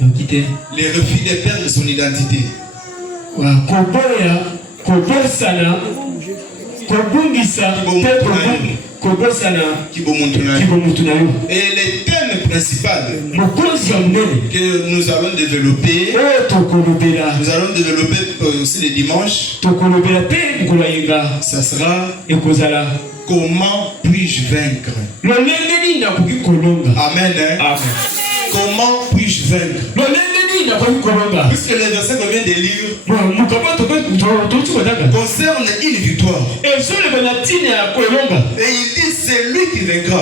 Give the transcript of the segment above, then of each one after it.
Les refus de perdre son identité. Et le thème principal que nous allons développer, aussi le dimanche, ça sera comment puis-je vaincre? Amen. Amen. Comment puis-je vaincre? Puisque le verset qu'on vient de lire concerne une victoire. Et il dit c'est lui qui vaincra.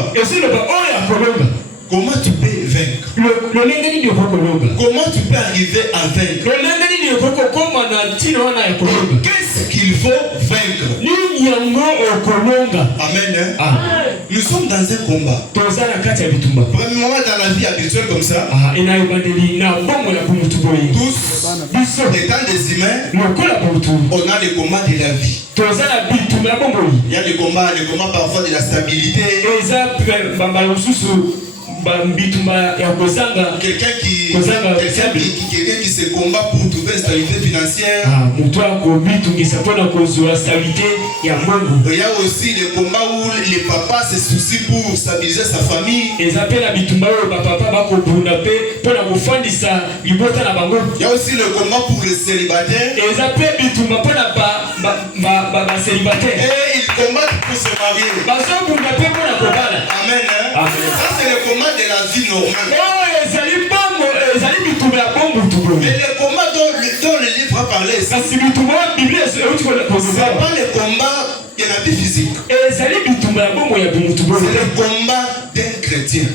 Comment tu peux vaincre? Comment tu peux arriver à vaincre? Qu'est-ce qu'il faut vaincre? Amen. Nous sommes dans un combat. Premièrement, dans la vie habituelle comme ça, tous, étant des humains, on a les combats de la vie. Il y a les combats parfois de la stabilité. Quelqu'un qui se combat pour trouver une stabilité financière. Il y a aussi les combats où les papas se soucient pour stabiliser sa famille. Il y a aussi le combat pour les célibataires. Et ils combattent pour se marier. Amen. Ça c'est le combat de la vie normale. Mais le combat dont le livre a parlé, c'est pas le combat de la vie physique. C'est le combat d'un chrétien.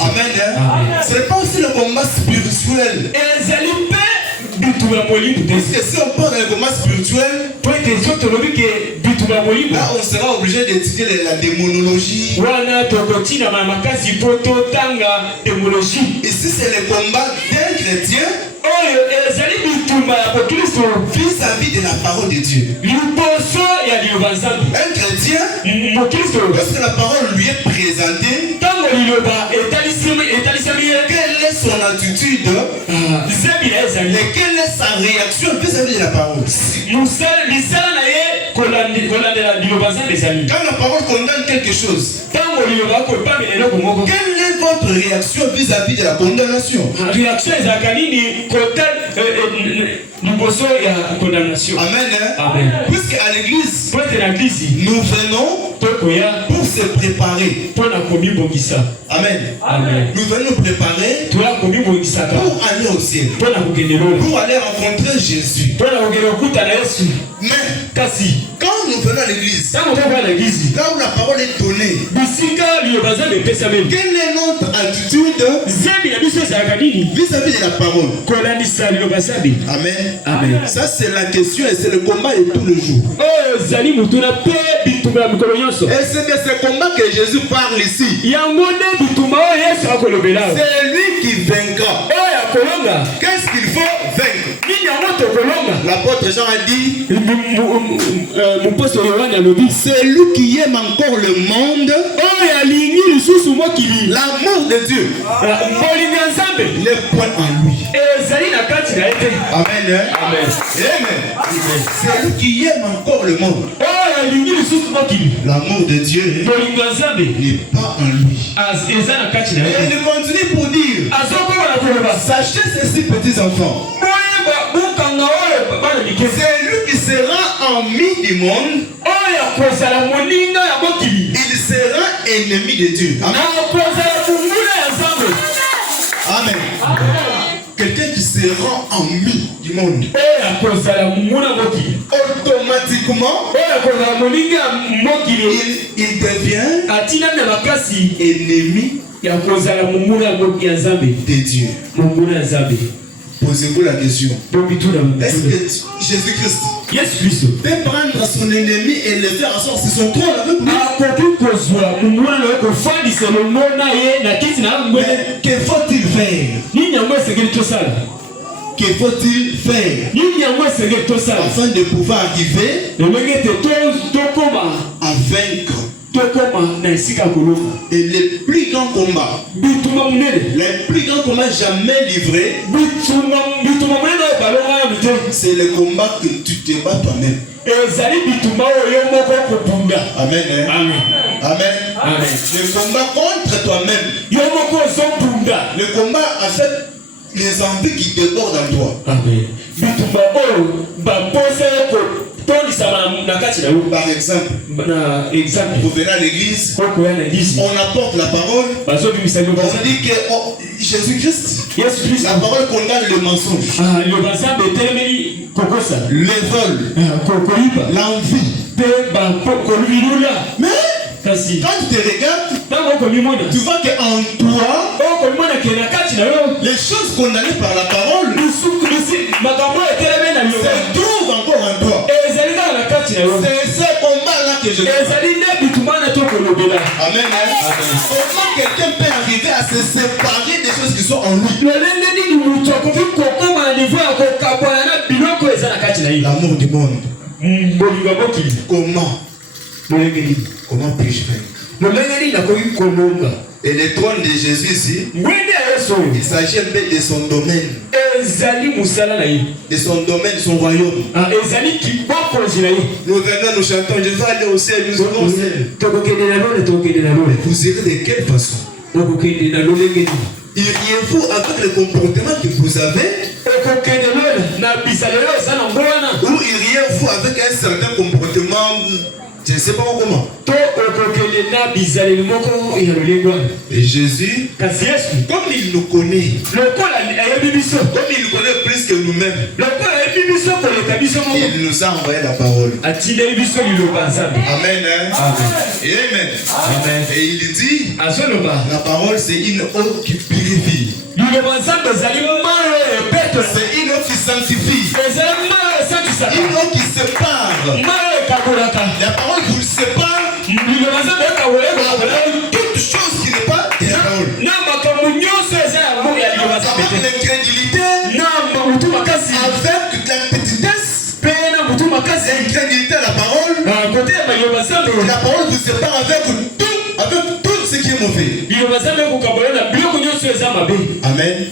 Amen. C'est pas aussi le combat spirituel. Parce que si on parle d'un combat spirituel, là on sera obligé d'étudier la démonologie. Ici c'est le combat d'un chrétien vis-à-vis de la parole de Dieu. Un chrétien, lorsque la parole lui est présentée, quelle est son attitude et quelle est sa réaction vis-à-vis de la parole? Quand la parole condamne quelque chose, quelle est votre réaction vis-à-vis de la condamnation? Amen. Amen. Puisque à l'église, nous venons pour se préparer. Amen. Amen. Nous venons nous préparer pour aller au ciel, pour aller rencontrer Jésus. Mais quand nous venons à l'église, là où la parole est donnée, quelle est notre attitude vis-à-vis de la parole? Amen. Amen. Ça c'est la question et c'est le combat de tous les jours. Et c'est de ce combat que Jésus parle ici. C'est lui qui vaincra. Qu'est-ce qu'il faut vaincre? L'apôtre Jean a dit, c'est lui qui aime encore le monde, l'amour de Dieu, le point en lui. Amen. Amen. C'est lui qui aime encore le monde. L'amour de Dieu n'est pas en lui. Et il continue pour dire, sachez ceci, petits enfants, c'est lui qui sera ami du monde, il sera ennemi de Dieu. Amen. Amen. Quelqu'un qui se rend ami du monde, automatiquement il devient ennemi de Dieu. Posez-vous la question. Est-ce que Jésus-Christ peut prendre son ennemi et le faire asseoir sur son trône avec lui? Que faut-il faire? Que faut-il faire afin de pouvoir arriver à vaincre Et les plus grands combats, jamais livrés, c'est le combat que tu te bats toi-même. Amen. Amen. Amen. Le combat contre toi-même. Le combat en fait les envies qui débordent en toi. Amen. Par exemple, vous venez à l'église, on apporte la parole, on dit que Jésus-Christ, la parole condamne le mensonge, le vol, l'envie. Mais quand tu te regardes, tu vois qu'en toi, les choses condamnées par la parole se trouvent encore en toi. C'est ce combat-là que je veux. Amen. Comment quelqu'un peut arriver à se séparer des choses qui sont en lui? L'amour du monde. Comment puis-je faire? Et le trône de Jésus ici, il s'agit un peu de son domaine. De son domaine, son royaume. Nous venons, nous chantons, je vais aller au ciel, nous allons au ciel. Vous irez de quelle façon? Iriez-vous avec le comportement que vous avez? Ou iriez-vous avec un certain comportement? Je ne sais pas comment. Et Jésus, comme il nous connaît, comme il nous connaît plus que nous-mêmes, il nous a envoyé la parole. Amen. Amen. Et il dit, la parole c'est une eau qui purifie. C'est une eau qui sanctifie. Une eau qui sépare. La parole vous sépare toute chose qui n'est pas de la parole. Avec l'incrédulité, avec la petitesse, l'incrédulité à la parole, la parole vous sépare avec tout ce qui est mauvais. Amen.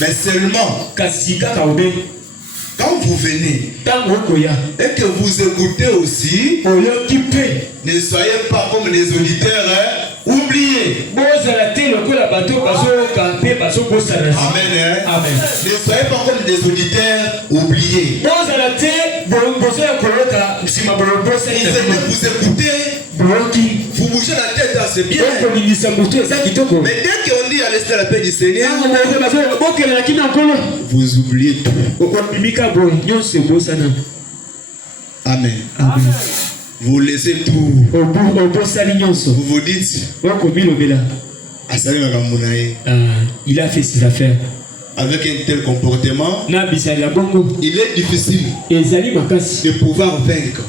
Mais seulement quand vous venez et que vous écoutez aussi, ne soyez pas comme les auditeurs oubliés. Amen. Ne soyez pas comme des auditeurs oubliés. Vous écoutez, vous bougez la tête, c'est bien. Mais dès qu'on dit à laisser la paix du Seigneur, vous oubliez tout. Amen. Vous laissez tout. Vous vous dites, il a fait ses affaires. Avec un tel comportement, il est difficile de pouvoir vaincre.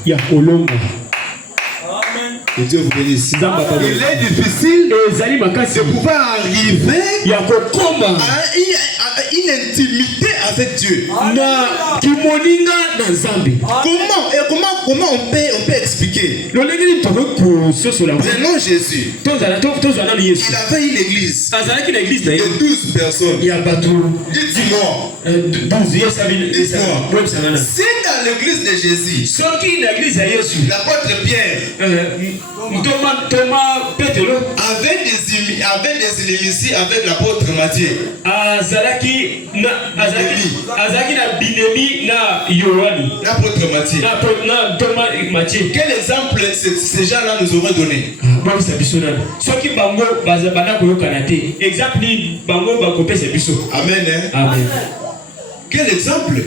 Que Dieu vous bénisse. Il est difficile de pouvoir arriver à une intimité avec Dieu. Comment on peut expliquer? Prenons Jésus. Il avait une église de 12 personnes. Dites-moi. C'est dans l'église de Jésus. L'apôtre Pierre avait des inimitiés avec l'apôtre Matthieu. L'apôtre Matthieu. Quel exemple ces gens-là nous auraient donné? Amen. Quel exemple?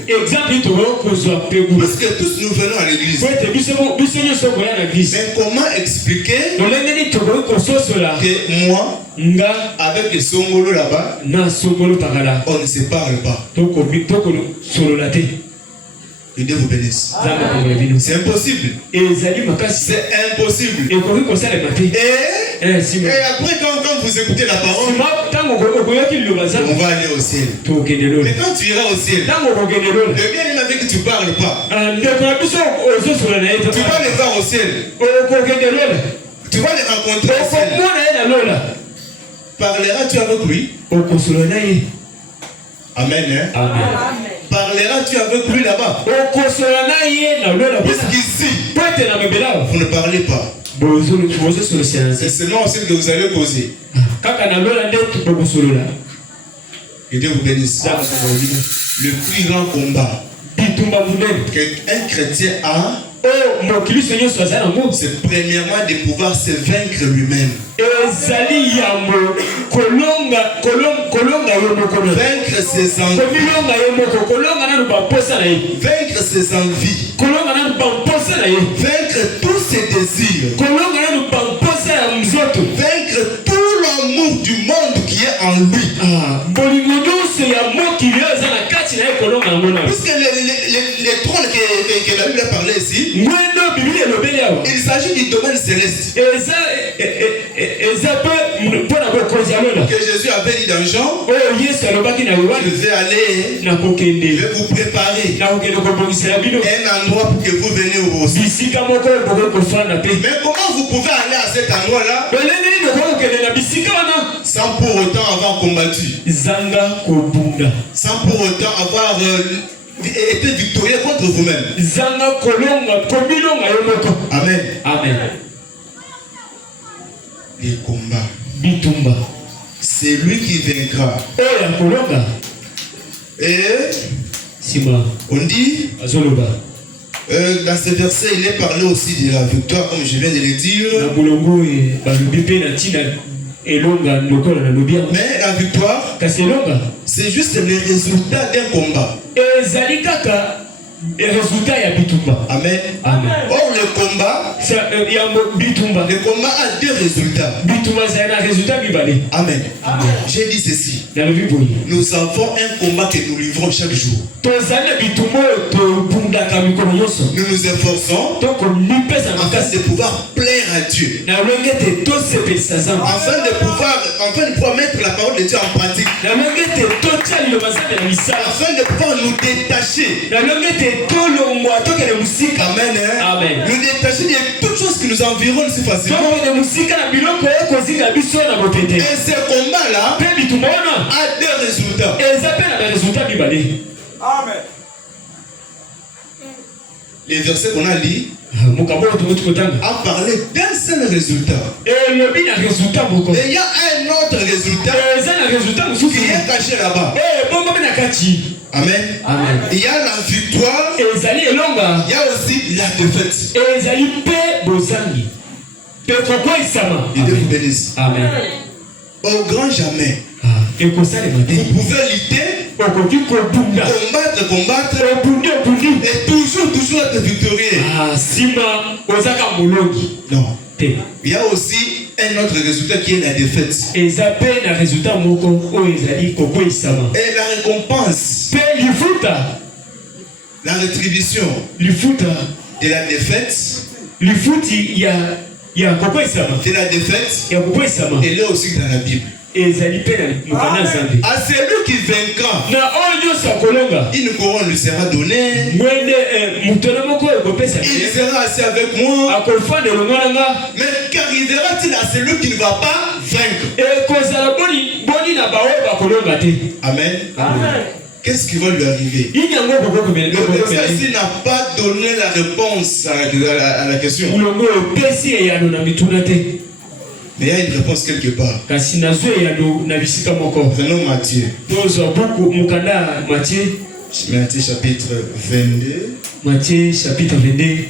Parce que tous nous venons à l'église. Mais comment expliquer que moi, avec les Songolo là-bas, on ne se parle pas? Que Dieu vous bénisse. C'est impossible. C'est impossible. Et après, quand vous écoutez la parole, on va aller au ciel. Mais quand tu iras au ciel, le bien il avec que tu ne parles pas. Tu vas le voir au ciel. Tu vas les rencontrer. Parleras-tu avec lui? Amen. Hein? Amen. Parleras-tu avec lui là-bas? Puisqu'ici, vous ne parlez pas. C'est seulement aussi que vous allez causer. Et Dieu vous bénisse. Le plus grand combat qu'un chrétien a, c'est premièrement de pouvoir se vaincre lui-même. Vaincre ses envies. Vaincre ses envies. Vaincre tous ses désirs. Vaincre tout l'amour du monde qui est en lui. Puisque les trônes que la Bible a parlé ici, il s'agit du domaine céleste. Que Jésus avait dit dans Jean, je vais aller, je vais vous préparer un endroit pour que vous veniez aussi. Mais comment vous pouvez aller à cet endroit-là sans pour autant avoir combattu, sans pour autant avoir été victorieux contre vous-même? Amen. Amen. Les combats. C'est lui qui vaincra. Et on dit dans ce verset, il est parlé aussi de la victoire, comme je viens de le dire. Mais la victoire, c'est juste le résultat d'un combat. Amen. Amen. Or le combat a deux résultats. Amen. Amen. J'ai dit ceci. Nous avons un combat que nous livrons chaque jour. Nous nous efforçons afin de pouvoir plaire à Dieu. Afin de pouvoir mettre la parole de Dieu en pratique. Afin de pouvoir nous détacher. Amen. Amen. Nous détacher de toutes choses qui nous environnent si facilement. Et ce combat-là a deux résultats. Amen. Les versets qu'on a lus a parlé d'un seul résultat. Et il y a un autre résultat qui est caché là-bas. Amen. Amen. Il y a la victoire. Il y a aussi la défaite. Et Dieu vous bénisse. Amen. Au grand jamais. Vous pouvez lutter, combattre et toujours être victorieux. Non. Il y a aussi un autre résultat qui est la défaite. Et la récompense, la rétribution de la défaite, de la défaite, elle est aussi dans la Bible. À celui qui vaincra, une couronne lui sera donnée. Il sera assis avec moi. Mais qu'arrivera-t-il à celui qui ne va pas vaincre? Amen. Amen. Qu'est-ce qui va lui arriver? Le verset ici n'a pas donné la réponse à la question. Mais il y a une réponse quelque part. Prenons Matthieu. Matthieu chapitre 22. Matthieu chapitre 22.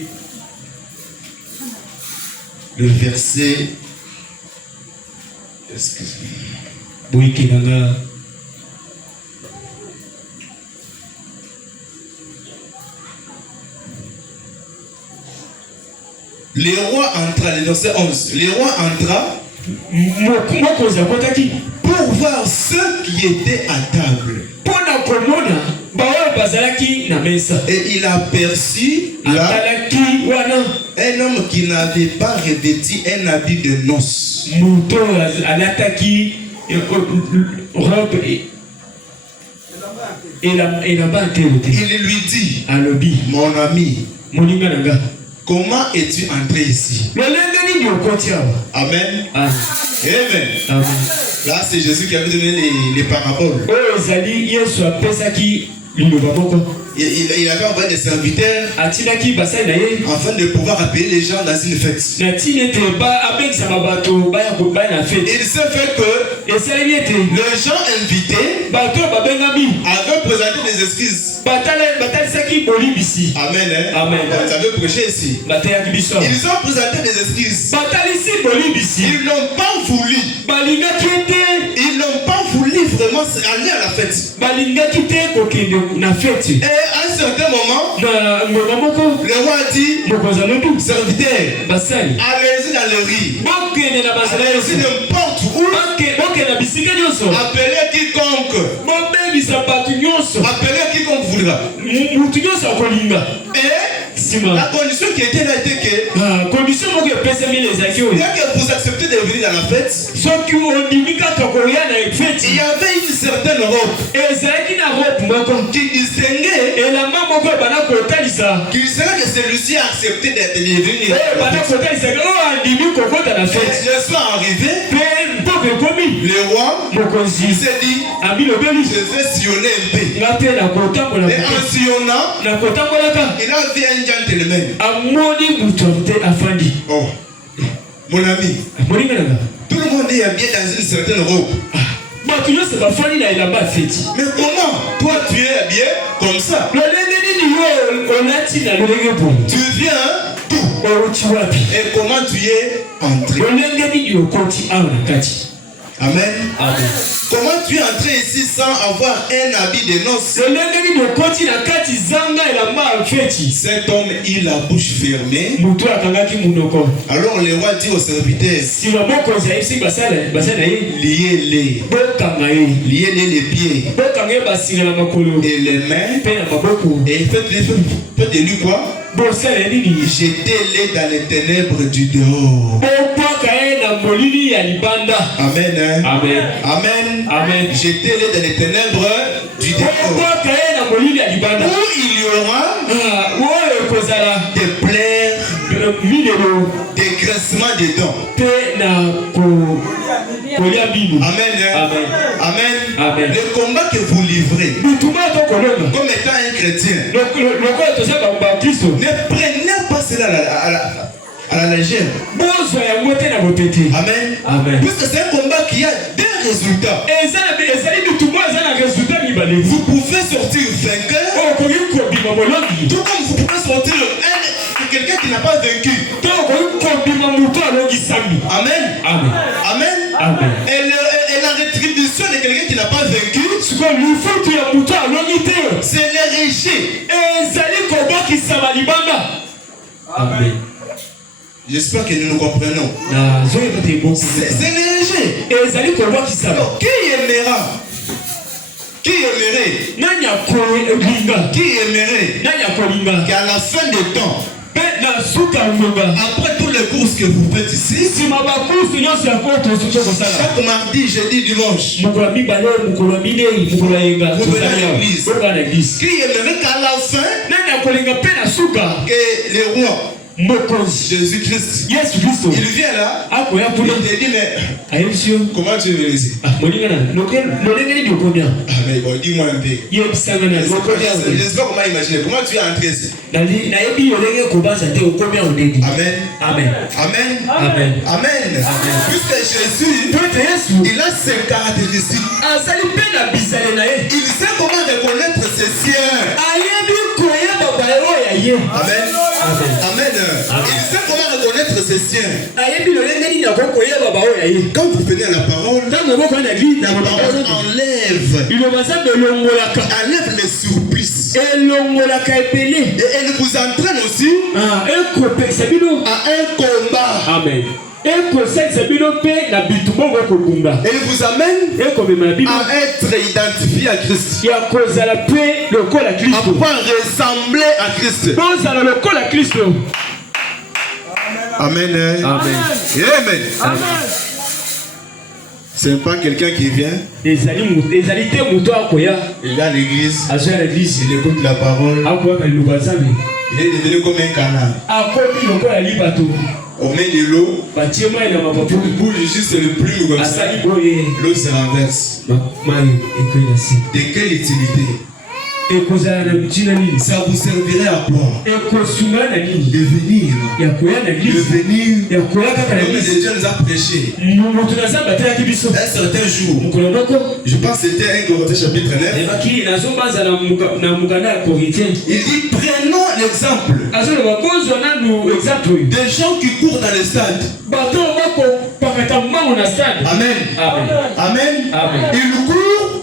Le verset. Excusez-moi. Le roi entra, le verset 11. Le roi entra pour voir ceux qui étaient à table. Et il aperçut là un homme qui n'avait pas revêtu un habit de noces. Il lui dit, mon ami, Comment es-tu entré ici? Amen. Amen. Là, c'est Jésus qui avait donné les paraboles. Il avait envoyé des serviteurs afin de pouvoir appeler les gens dans une fête. Il s'est fait que les gens invités avaient présenté des excuses. Amen. Amen. Vous avez prêché ici. Ils ont présenté des excuses. Ils n'ont pas voulu. Ils n'ont pas voulu vraiment aller à la fête. Et à un certain moment, le roi a dit, serviteur, allez-y dans le riz. Allez-y n'importe où. Appelez quiconque. Appelez quiconque voudra. Et la condition qui était là était que dès que vous acceptez de venir dans la fête, il y avait une certaine robe qui distinguait que celui-ci a accepté d'être venir. Le soir arrivé, le roi s'est dit, je vais sillonner un peu. Et en sillonnant, il a vu un gentleman. Oh, mon ami, tout le monde est habillé dans une certaine robe. Mais comment toi tu es habillé comme ça? Tu viens d'où? Et comment tu es entré? Amen. Amen. Comment tu es entré ici sans avoir un habit de noces? Cet homme, il a la bouche fermée. Alors le roi dit au serviteur, liez-les. Liez-les les pieds et les mains. Et faites de lui quoi? Jetez-les dans les ténèbres du dehors. Amen. Amen. Amen. Amen. Jetez-les dans les ténèbres du dehors. Où il y aura des plaies, des graissements des dents. Amen. Amen. Amen. Amen. Le combat que vous livrez comme étant un chrétien, ne prenez pas cela à la légère. Amen. Amen. Puisque c'est un combat qui a des résultats. Vous pouvez sortir vainqueur, tout comme vous pouvez sortir quelqu'un qui n'a pas vaincu. Amen. Amen. Amen. Amen. Et la rétribution de quelqu'un qui n'a pas vaincu, c'est le rejet. Amen. J'espère que nous nous comprenons. C'est le rejet. Qui aimera? Qui aimerait? Qui aimerait qu'à la fin des temps, après toutes les courses que vous faites ici, chaque mardi, jeudi, dimanche, vous venez à l'église. Qui aimerait qu'à la fin, que les rois Jésus-Christ, il vient là, il te dit, mais comment tu veux ici? Mais bon, dis-moi un peu. Je ne sais pas comment imaginer. Comment tu es entré ici? Amen. Amen. Amen. Amen. Amen. Puisque Jésus, il a ses caractéristiques. Il sait comment reconnaître ses siens. Amen. Amen. Il sait comment reconnaître ses siens. Quand vous venez à la parole, la parole enlève les surplices. Et elle vous entraîne aussi à un combat. Amen. Elle vous amène à être identifié à Christ, à pouvoir ressembler à Christ. Amen. Amen. Amen. Amen. Ce n'est pas quelqu'un qui vient. Il vient à l'église. Il écoute la parole. Il est devenu comme un canard. On met de l'eau. Pour juste le plume comme ça. L'eau se renverse. De quelle utilité? Ça vous servirait à quoi? De venir. Comme Dieu nous a prêché. Un certain jour, je pense que c'était 1 Corinthiens chapitre 9. Il dit prenons l'exemple des gens qui courent dans le stade. Amen. Amen. Ils courent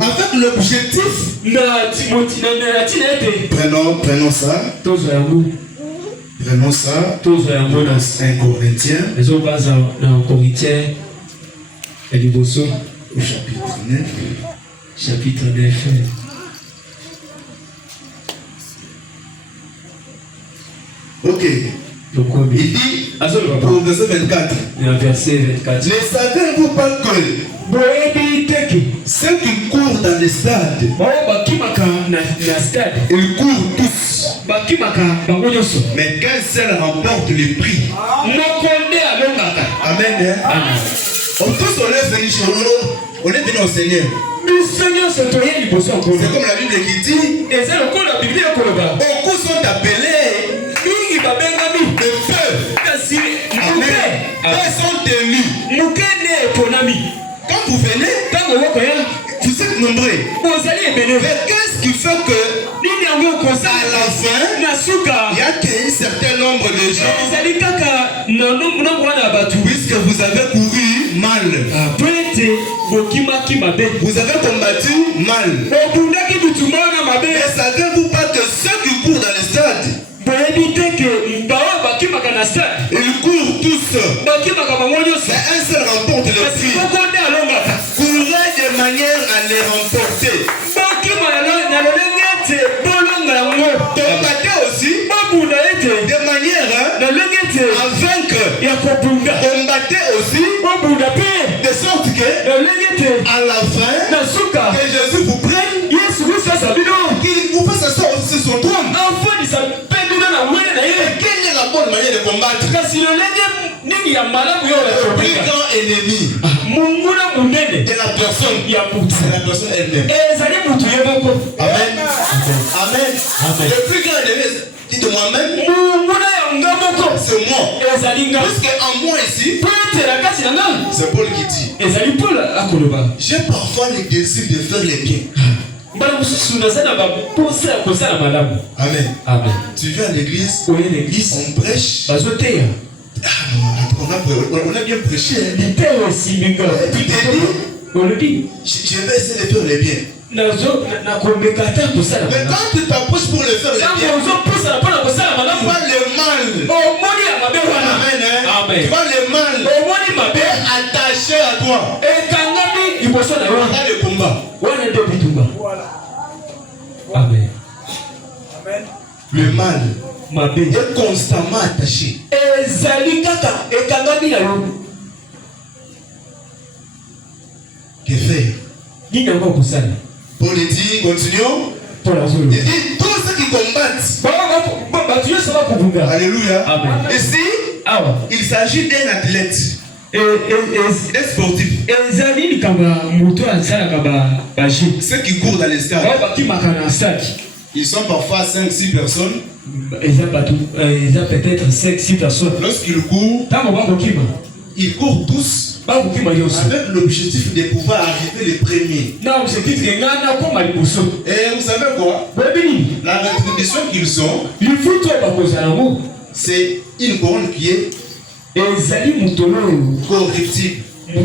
avec l'objectif. Prenons ça. Prenons ça. Dans 1 Corinthiens. Au chapitre 9. Chapitre 9. Ok. Il dit, pour verset 24. Ne savez-vous pas que ceux qui courent dans les stades, ils courent tous. Mais qu'un seul remporte le prix. Amen. On tous on est venu au Seigneur. C'est comme la Bible qui dit, beaucoup sont appelés. Le feu. Amen. Ils sont tenus. Quand vous venez, vous êtes nombreux. Mais qu'est-ce qui fait que à la fin, il y a qu'un certain nombre de gens, puisque vous avez couru mal, vous avez combattu mal. Mais savez-vous pas que ceux qui courent dans les stades, ils courent tous, mais un seul remporte le prix. Courez de manière à les remporter. Combattez aussi de manière à vaincre. Combattez aussi de sorte que à la fin que Jésus vous prenne, qu'il vous fasse asseoir sur son trône. Quelle est la bonne manière de combattre? Le plus grand ennemi de la personne, c'est la personne elle-même. Amen. Amen. Le plus grand ennemi de moi-même, c'est moi. Puisque en moi ici, c'est Paul qui dit, j'ai parfois le désir de faire les biens. Amen. Amen. Tu viens à l'église, on prêche. On a bien prêché. Tu t'es dit, je vais essayer de faire les biens. Mais quand tu t'approches pour le faire les biens, tu vois le mal. Amen. Tu vois le mal attaché à toi. Dans le combat. Amen. Le mal est constamment attaché. Que faire? Paul dit, continuons. Il dit, tous ceux qui combattent. Alléluia. Amen. Ici, il s'agit d'un athlète. Des sportifs. Ceux qui courent dans les stades. Ils sont parfois 5-6 personnes. Peut-être 5-6 personnes. Lorsqu'ils courent, ils courent tous avec l'objectif de pouvoir arriver les premiers. Et vous savez quoi? La rétribution qu'ils ont, c'est une couronne qui est corruptible. Et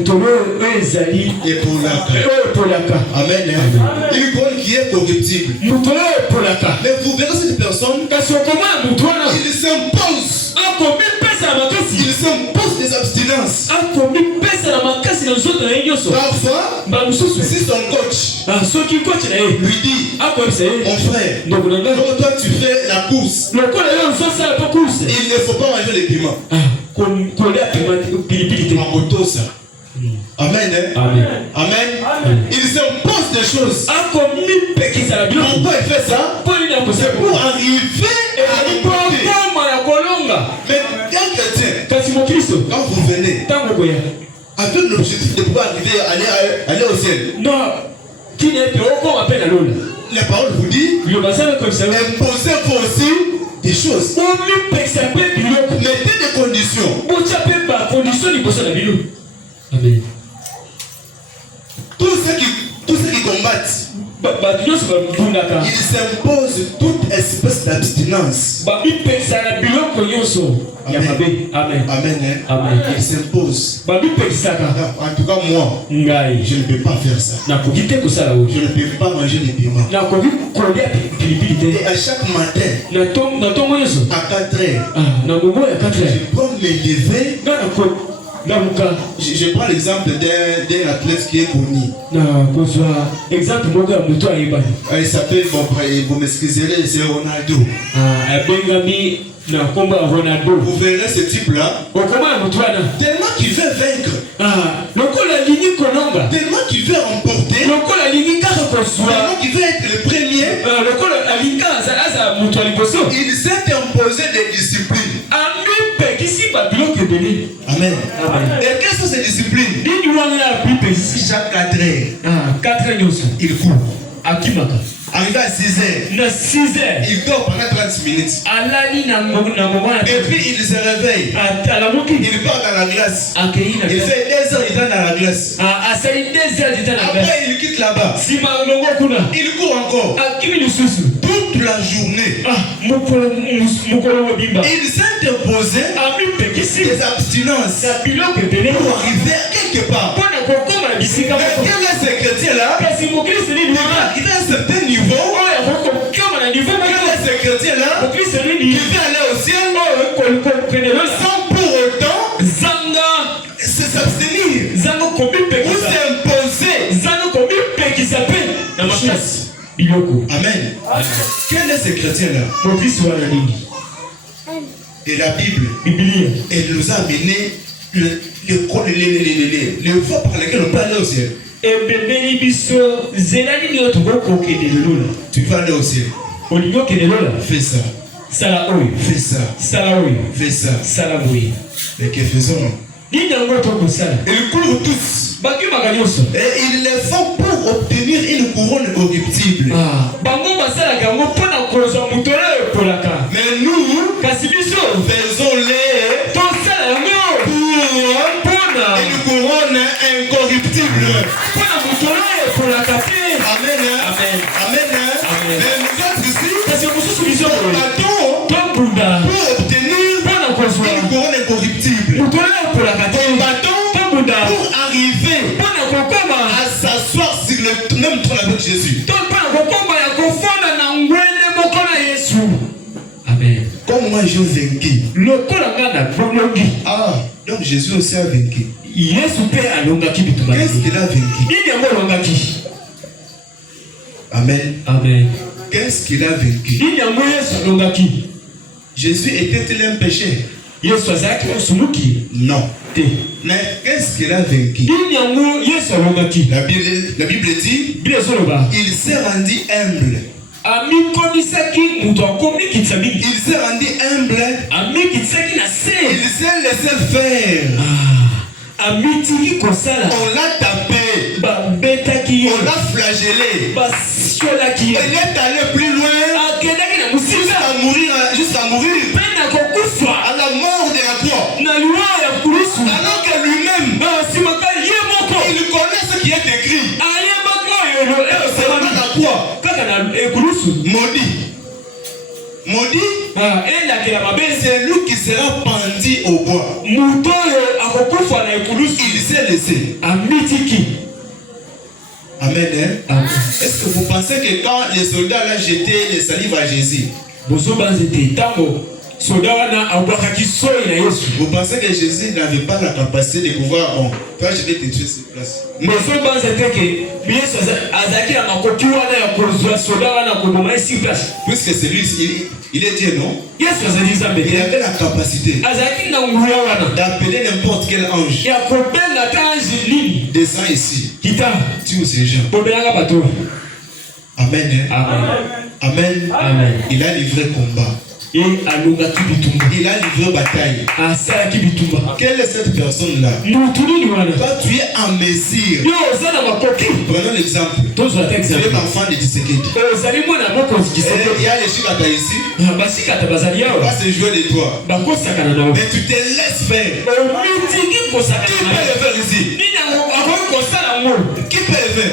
polaka. Amen. Une couronne qui est corruptible. Mais vous verrez cette personne, il s'impose. Il s'impose des abstinences. Parfois, si son coach lui dit, mon frère, quand toi tu fais la course, il ne faut pas manger les piments. Amen. Amen. Amen. Il s'impose des choses. Pourquoi il fait ça? C'est pour arriver à l'importer. Mais un chrétien, quand vous venez, avec l'objectif de pouvoir arriver à aller au ciel, la parole vous dit, imposez-vous aussi des choses. Mettez des conditions. Amen. Tous ceux qui combattent, ils s'imposent toute espèce d'abstinence. Amen. Amen. Amen. Ils s'imposent. En tout cas, moi, je ne peux pas faire ça. Je ne peux pas manger les piments. Et à chaque matin, à 4 heures, je dois me lever. Je prends l'exemple d'un athlète qui est connu. Il s'appelle, vous m'excuserez, c'est Ronaldo. Vous verrez ce type-là. Tellement qu'il veut vaincre. Tellement qu'il veut remporter. Tellement qu'il veut être le premier. Il s'est imposé des disciplines. Amen. Et quelles sont ces disciplines? Chaque 4 heures, il court. Arrivé à 6 heures, il dort pendant 30 minutes. Et puis il se réveille. Il part dans la glace. Il fait 2 heures, il est dans la glace. Après il quitte là-bas. Il court encore. Toute la journée. Il s'est imposé des abstinences pour arriver quelque part. Mais quel est ce chrétien-là? Il a un certain niveau. Quel est ce chrétien-là qui veut aller au ciel sans pour autant s'abstenir ou s'imposer. Amen. Quel est ce chrétien-là? Et la Bible, elle nous a amené les voies par lesquelles on peut aller au ciel. Tu vas aller au ciel. Fais ça. Fais ça. Fais ça. Mais que faisons-nous? Ils courent tous. Et ils le font pour obtenir une couronne corruptible. Mais nous, faisons-les pour une couronne incorruptible. Amen. Mais nous autres ici, combattons pour obtenir une couronne incorruptible. Combattons pour arriver à s'asseoir sur le même trône avec Jésus. Amen. Comme moi j'ai vaincu. Donc Jésus aussi a vaincu. Qu'est-ce qu'il a vaincu? Amen. Qu'est-ce qu'il a vaincu? Jésus était-il un péché? Non. Mais qu'est-ce qu'il a vaincu? La Bible dit, il s'est rendu humble. Il s'est rendu humble. Il s'est laissé faire. On l'a tapé. On l'a flagellé. Il est allé plus loin jusqu'à mourir à la mort de la croix. Alors que lui-même, il connaît ce qui est écrit. C'est dans la croix. Maudit, c'est lui qui sera pendu au bois. Il s'est laissé. Amen. Est-ce que vous pensez que quand les soldats là jetaient les salives à Jésus, Vous pensez que Jésus n'avait pas la capacité de pouvoir, bon, toi je vais te tuer sur place. Puisque c'est lui, il est Dieu, non? Il avait la capacité d'appeler n'importe quel ange. Descends ici. Tue ces gens. Amen. Amen. Amen. Il a livré combat. Il a livré bataille. Quelle est cette personne-là? Toi, tu es en mesure. Prenons l'exemple. Tu es l'enfant de Tshisekedi. Il y a les chiffres ici. On va se jouer de toi. Mais tu te laisses faire. Qui peut le faire ici? Qui peut le faire?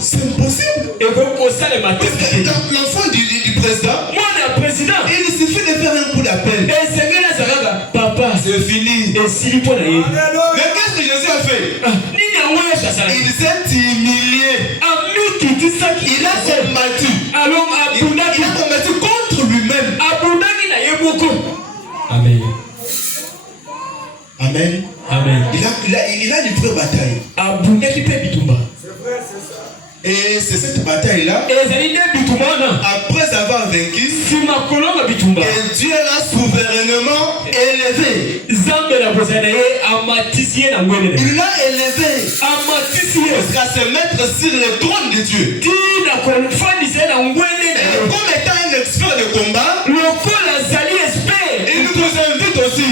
C'est impossible. L'enfant du président, il suffit de faire un coup d'appel. Papa, c'est fini. Mais qu'est-ce que Jésus a fait? Il s'est humilié. Il a combattu. Il a combattu contre lui-même. Amen. Amen. Amen. Il a livré bataille. Et c'est cette bataille-là, après avoir vaincu, que Dieu l'a souverainement élevé. Il l'a élevé jusqu'à se mettre sur le trône de Dieu. Et comme étant un expert de combat, il nous invite aussi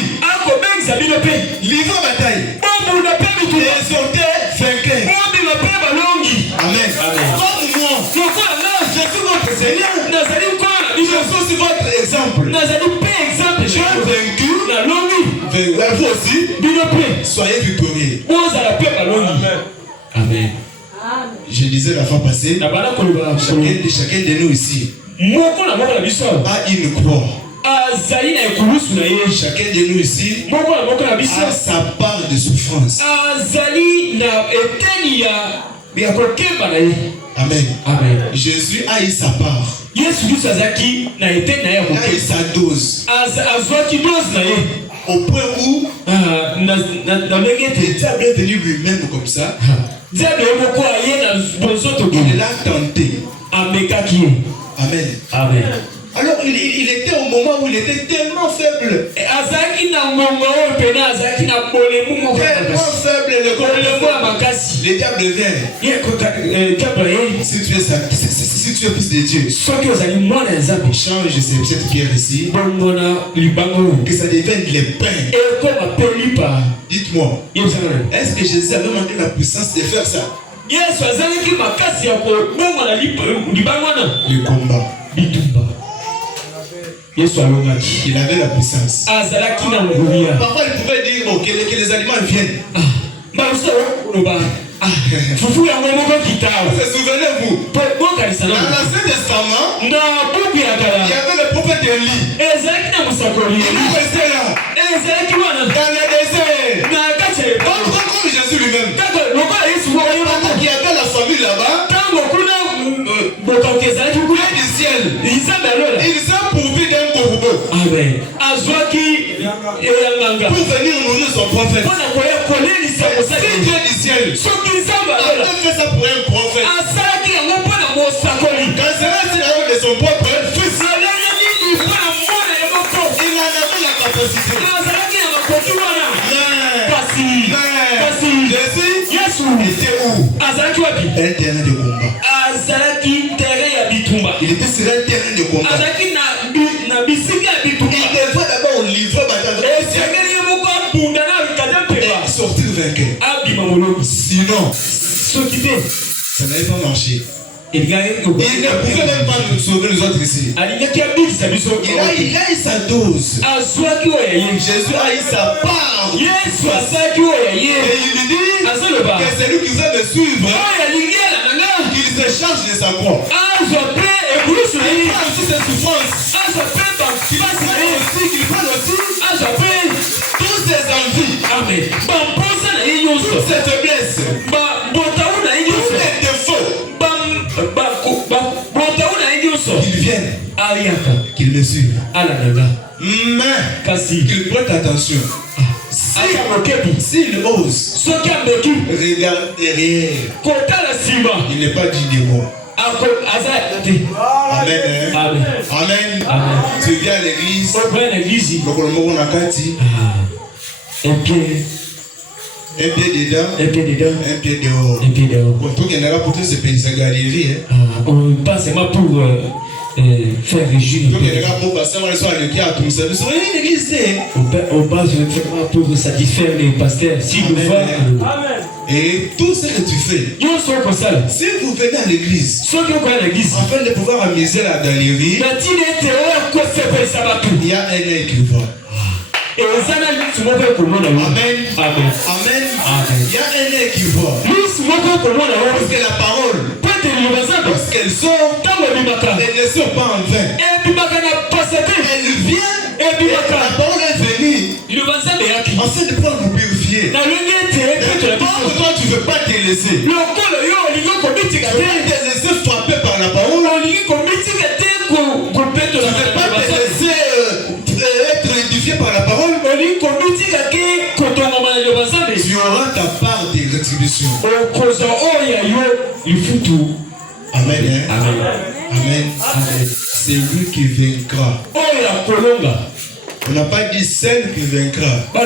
livrer bataille et sortir vainqueur. Amen. Comme moi, je suis votre Seigneur. Je suis aussi votre exemple. J'ai vaincu. Vous aussi, soyez victorieux. Amen. Je disais la fois passée, chacun de nous ici a une croix. Chacun de nous ici a sa part de souffrance. Amen. Amen. Jésus a eu sa part. Il a eu sa dose. Au point où le diable est venu lui-même comme ça. Il l'a tenté. Amen. Amen. Alors il était au moment où il était tellement faible. Tellement faible, le diable vient. Si tu es fils de Dieu, change cette pierre ici, que ça devienne les pains. Dites-moi, est-ce que Jésus avait manqué la puissance de faire ça? Le combat. Il avait la puissance. Parfois il pouvait dire que les aliments viennent. Souvenez-vous, dans l'Ancien Testament, il y avait le prophète Élie. Il restait là, dans le désert. Comme Jésus lui-même. Il y avait la famille là-bas. Du ciel. Il s'est pourvu d'un corbeau. Pour venir nourrir son prophète. Si Dieu du ciel a fait ça pour un prophète, quand cela c'est la route de son propre fils, il en avait la capacité. Jésus était où? Un terrain de combat. Il était sur un terrain de combat. Il devait d'abord livrer bataille et sortir vainqueur. Sinon, ça n'avait pas marché. Il ne pouvait même pas nous sauver les autres ici. Il a eu sa dose. Jésus a eu sa part. Et il dit que celui qui veut me suivre, qu'il se charge de sa croix. Il prend aussi ses souffrances. Qu'il prenne aussi toutes ses envies. Toutes ses faiblesses. Tous les défauts. qu'ils viennent, qu'ils me suivent. Mais qu'ils prêtent attention. S'il ose, regarde derrière. Il n'est pas dit de moi. Amen. Amen. Tu viens à l'église. Un pied dedans, un pied dehors. Pour qu'il n'y ait pas pour tous ces pays, c'est galerie. On passe seulement pour faire réjouir. On passe vraiment pour satisfaire les pasteurs. Si nous voyons. Et tout ce que tu fais, si vous venez à l'église, afin de pouvoir amuser la galerie, il y a un œil qui voit. Amen. Amen. Amen. Il y a un œil qui voit. Parce que la parole, lorsqu'elle sort, elle ne sort pas en vain. Elle vient. La parole est venue. Afin de pouvoir nous purifier. Quand toi tu ne veux pas te laisser. Tu veux te laisser frapper par la parole. Tu ne veux pas te laisser être édifié par la parole. Tu auras ta part de rétribution. Amen. Amen. C'est lui qui vaincra. On n'a pas dit celle qui vaincra. On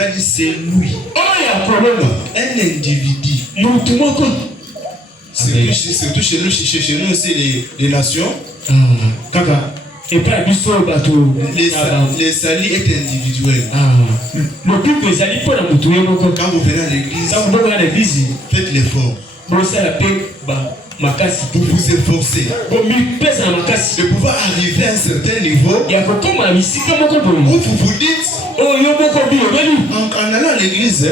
a dit c'est lui. Un individu. Surtout chez nous aussi les nations. Les salis est individuel. Quand vous venez à l'église, faites l'effort. Vous vous efforcez de pouvoir arriver à un certain niveau où vous vous dites en allant à l'église,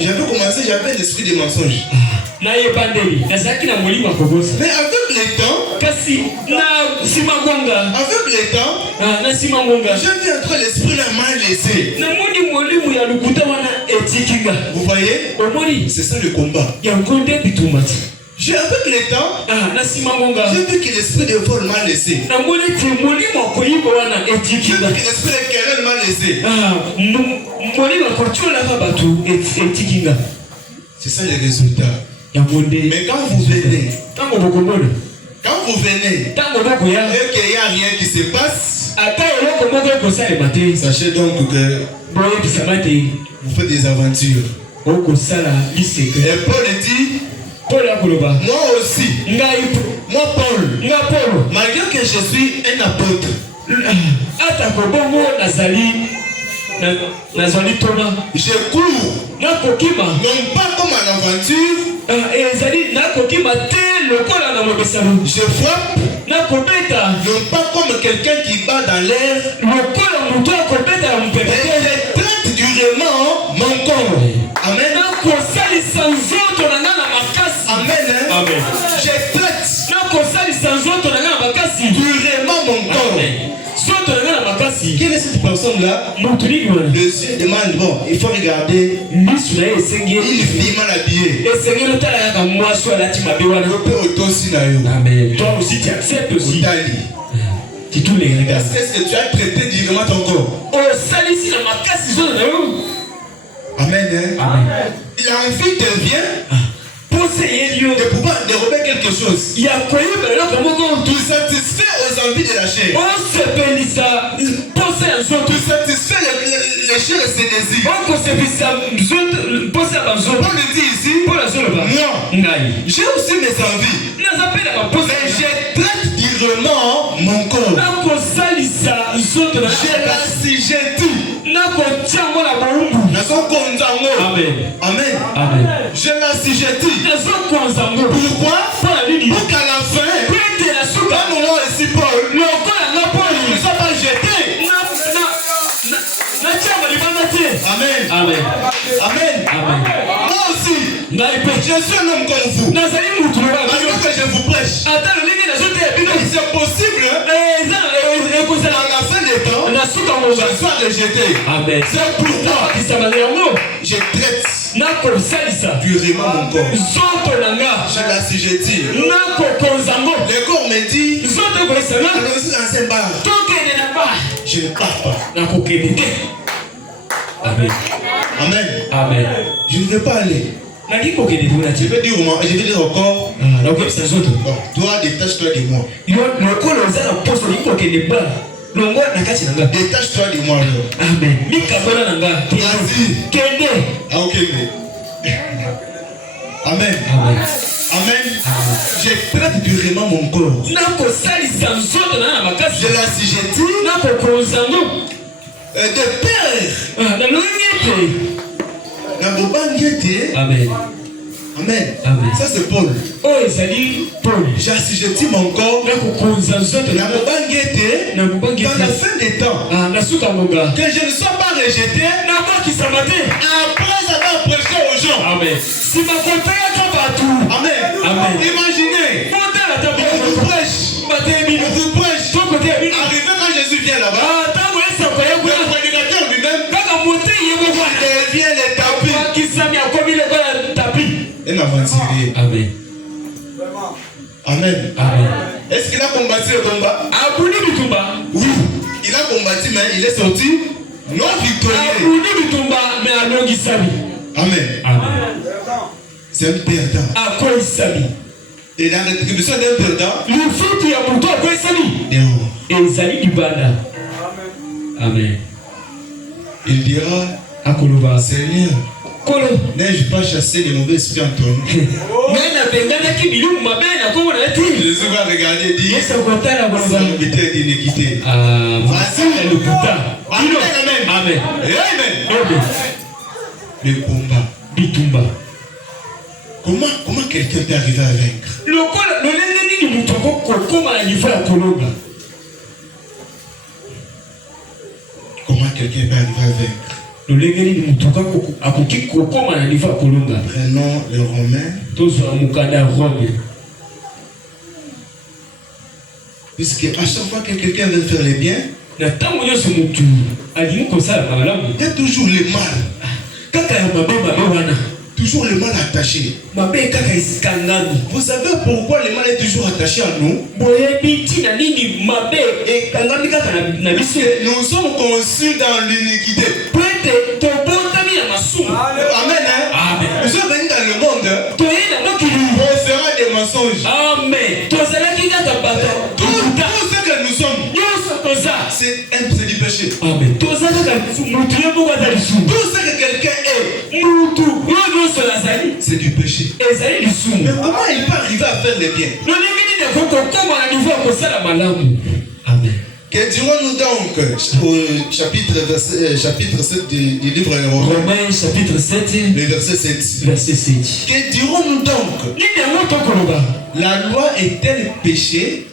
j'avais commencé, j'avais l'esprit des mensonges. Mais avec le temps, je vis entre l'esprit la main laissée. Vous voyez, c'est ça le combat. Avec le temps, j'ai vu que l'esprit de vol m'a laissé. J'ai vu que l'esprit de querelle m'a laissé. C'est ça les résultats. Mais quand vous venez, et qu'il n'y a rien qui se passe, sachez donc que vous faites des aventures. Et Paul dit, moi aussi, moi Paul, malgré que je suis un apôtre, je cours, non pas comme en aventure, je frappe, non pas comme quelqu'un qui bat dans l'air, mais je traite durement mon corps. Amen. Amen. Je traite durement mon corps. Quelle est cette personne-là? Le Dieu demande, bon, il faut regarder. Il vit mal habillé. Amen. Toi aussi tu acceptes aussi. Est-ce que tu as traité directement ton corps? Amen. Il a envie de bien de pouvoir dérober quelque chose. Tu satisfais aux envies de la chair. Tu satisfais les chairs et ses désirs. On le dit ici, moi, j'ai aussi mes envies. Mais je traite durement mon corps. J'ai l'assujetti. Amen. Je l'assujetti. Pourquoi? Pour qu'à la fin, quand nous ici Paul, ne soit pas jeté. Amen. Moi aussi, je suis un homme comme vous. Malgré que je vous prêche, c'est possible à la fin des temps, je sois rejeté. C'est pourquoi je traite durement mon corps. Je l'assujettis. Le corps me dit, je ne pars pas. Amen. Amen. Amen. Je ne veux pas aller. Je vais dire encore. Bon, toi, détache-toi de moi. Détache-toi de moi alors. Amen. Vas-y. Ah, ok. Amen. Amen. Amen. Je traite durement mon corps. Je l'assujettis de père. Amen. Amen. Amen. Ça c'est Paul. J'ai assujetti mon corps. Dans la fin des temps. Que je ne sois pas rejeté. Après avoir prêché aux gens. Amen. Amen. Amen. Imaginez. On vous prêche. Arrivé quand Jésus vient là-bas. Le prédicateur lui-même. Il vient les tapis. Un aventurier. Amen. Amen. Amen. Est-ce qu'il a combattu le combat? Oui. Il a combattu, mais il est sorti non victorieux. Amen. Amen. C'est un perdant. Et la rétribution d'un perdant. Amen. Il dira, Seigneur, n'ai-je pas chassé les mauvais esprits en ton nom? Jésus va regarder et dire, serviteur d'iniquité. Vas-y. Amen. Amen. Amen. Le combat. Comment quelqu'un peut arriver à vaincre? Comment quelqu'un peut arriver à vaincre? Prenons le Romain. Puisque à chaque fois que quelqu'un veut faire le bien, il y a toujours le mal. Toujours le mal attaché. Vous savez pourquoi le mal est toujours attaché à nous? Parce que nous sommes conçus dans l'iniquité. Amen. Amen. Nous sommes venus dans le monde pour faire des mensonges. Amen. Tout ce que nous sommes, c'est du péché. Amen. Tout ce que quelqu'un est, c'est du péché. Mais comment il peut arriver à faire le bien? Amen. Que dirons-nous donc au chapitre 7 du livre Romains, Romains chapitre 7, le verset 7. Verset 7. Que dirons-nous donc? La loi est-elle péché?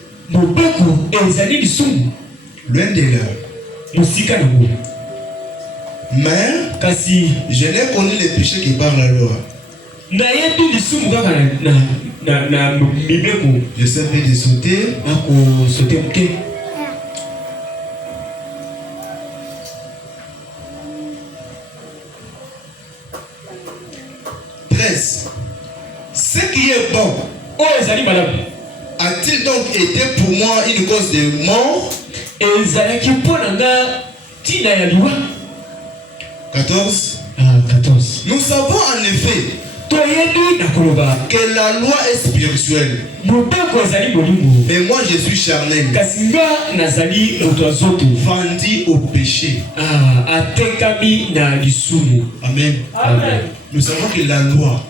Loin de là. Mais je n'ai connu les péchés que par la loi. Je sais faire de sauter. 13. Ce qui est bon a-t-il donc été pour moi une cause de mort? 14. Nous savons en effet que la loi est spirituelle. Mais moi je suis charnel. Vendu au péché. Amen. Amen. Nous savons que la loi,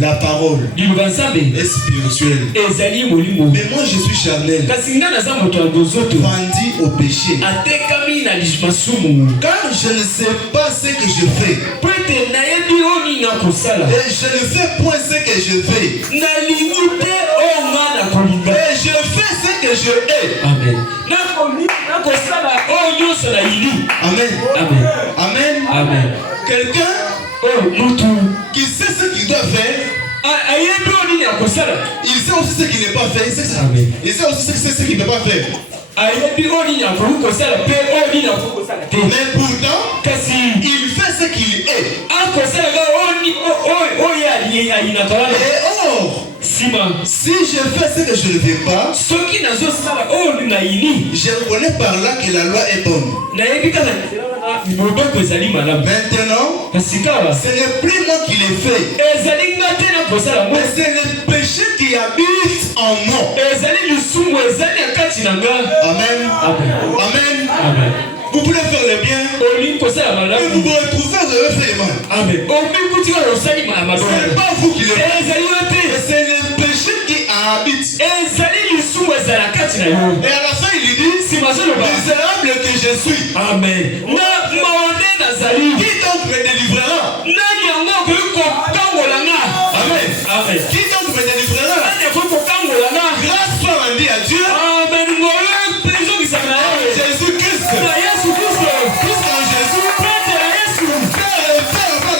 la parole est spirituelle. Mais moi je suis charnel. Vendu au péché. Car je ne sais pas ce que je fais. Et je ne fais point ce que je fais. Et je fais ce que je hais. Amen. Amen. Amen. Amen. Amen. Quelqu'un qui sait ce qu'il doit faire, il sait aussi ce qu'il n'est pas fait. Il sait aussi ce qu'il ne peut pas faire. Mais pourtant, il fait ce qu'il est. or, si je fais ce que je ne fais pas, je reconnais par là que la loi est bonne. Maintenant, ce n'est plus moi qui l'ai fait, mais c'est le péché qui habite en moi. Amen. Amen. Amen. Vous pouvez faire le bien et vous vous retrouvez, vous avez fait le mal. Amen. Ce n'est pas vous qui le faites, c'est le péché qui habite. Et à la fin, il lui dit, misérable que je suis. Amen. Qui donc me délivrera? Amen. Amen. Qui donc me délivrera? Grâce soit rendue à Dieu. Amen. Jésus-Christ. Puisqu'en Jésus, faire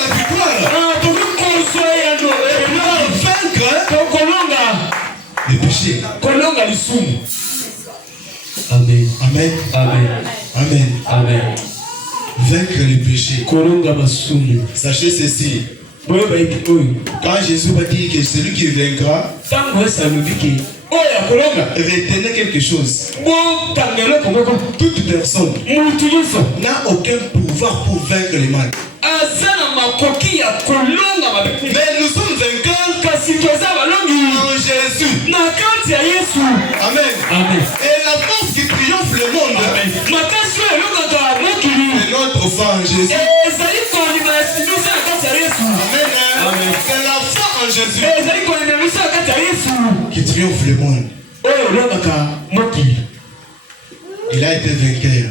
la victoire. Vaincre le péché. Amen. Amen. Amen. Amen. Amen. Vaincre le péché. Sachez ceci. Quand Jésus va dire que celui qui vaincra, retenez quelque chose. Toute personne n'a aucun pouvoir pour vaincre le mal. Mais nous sommes vainqueurs en Jésus. Amen. Amen. Et la force qui triomphe le monde, c'est notre foi en Jésus. Amen. Amen. C'est la foi en Jésus qui triomphe le monde. Il a été vainqueur.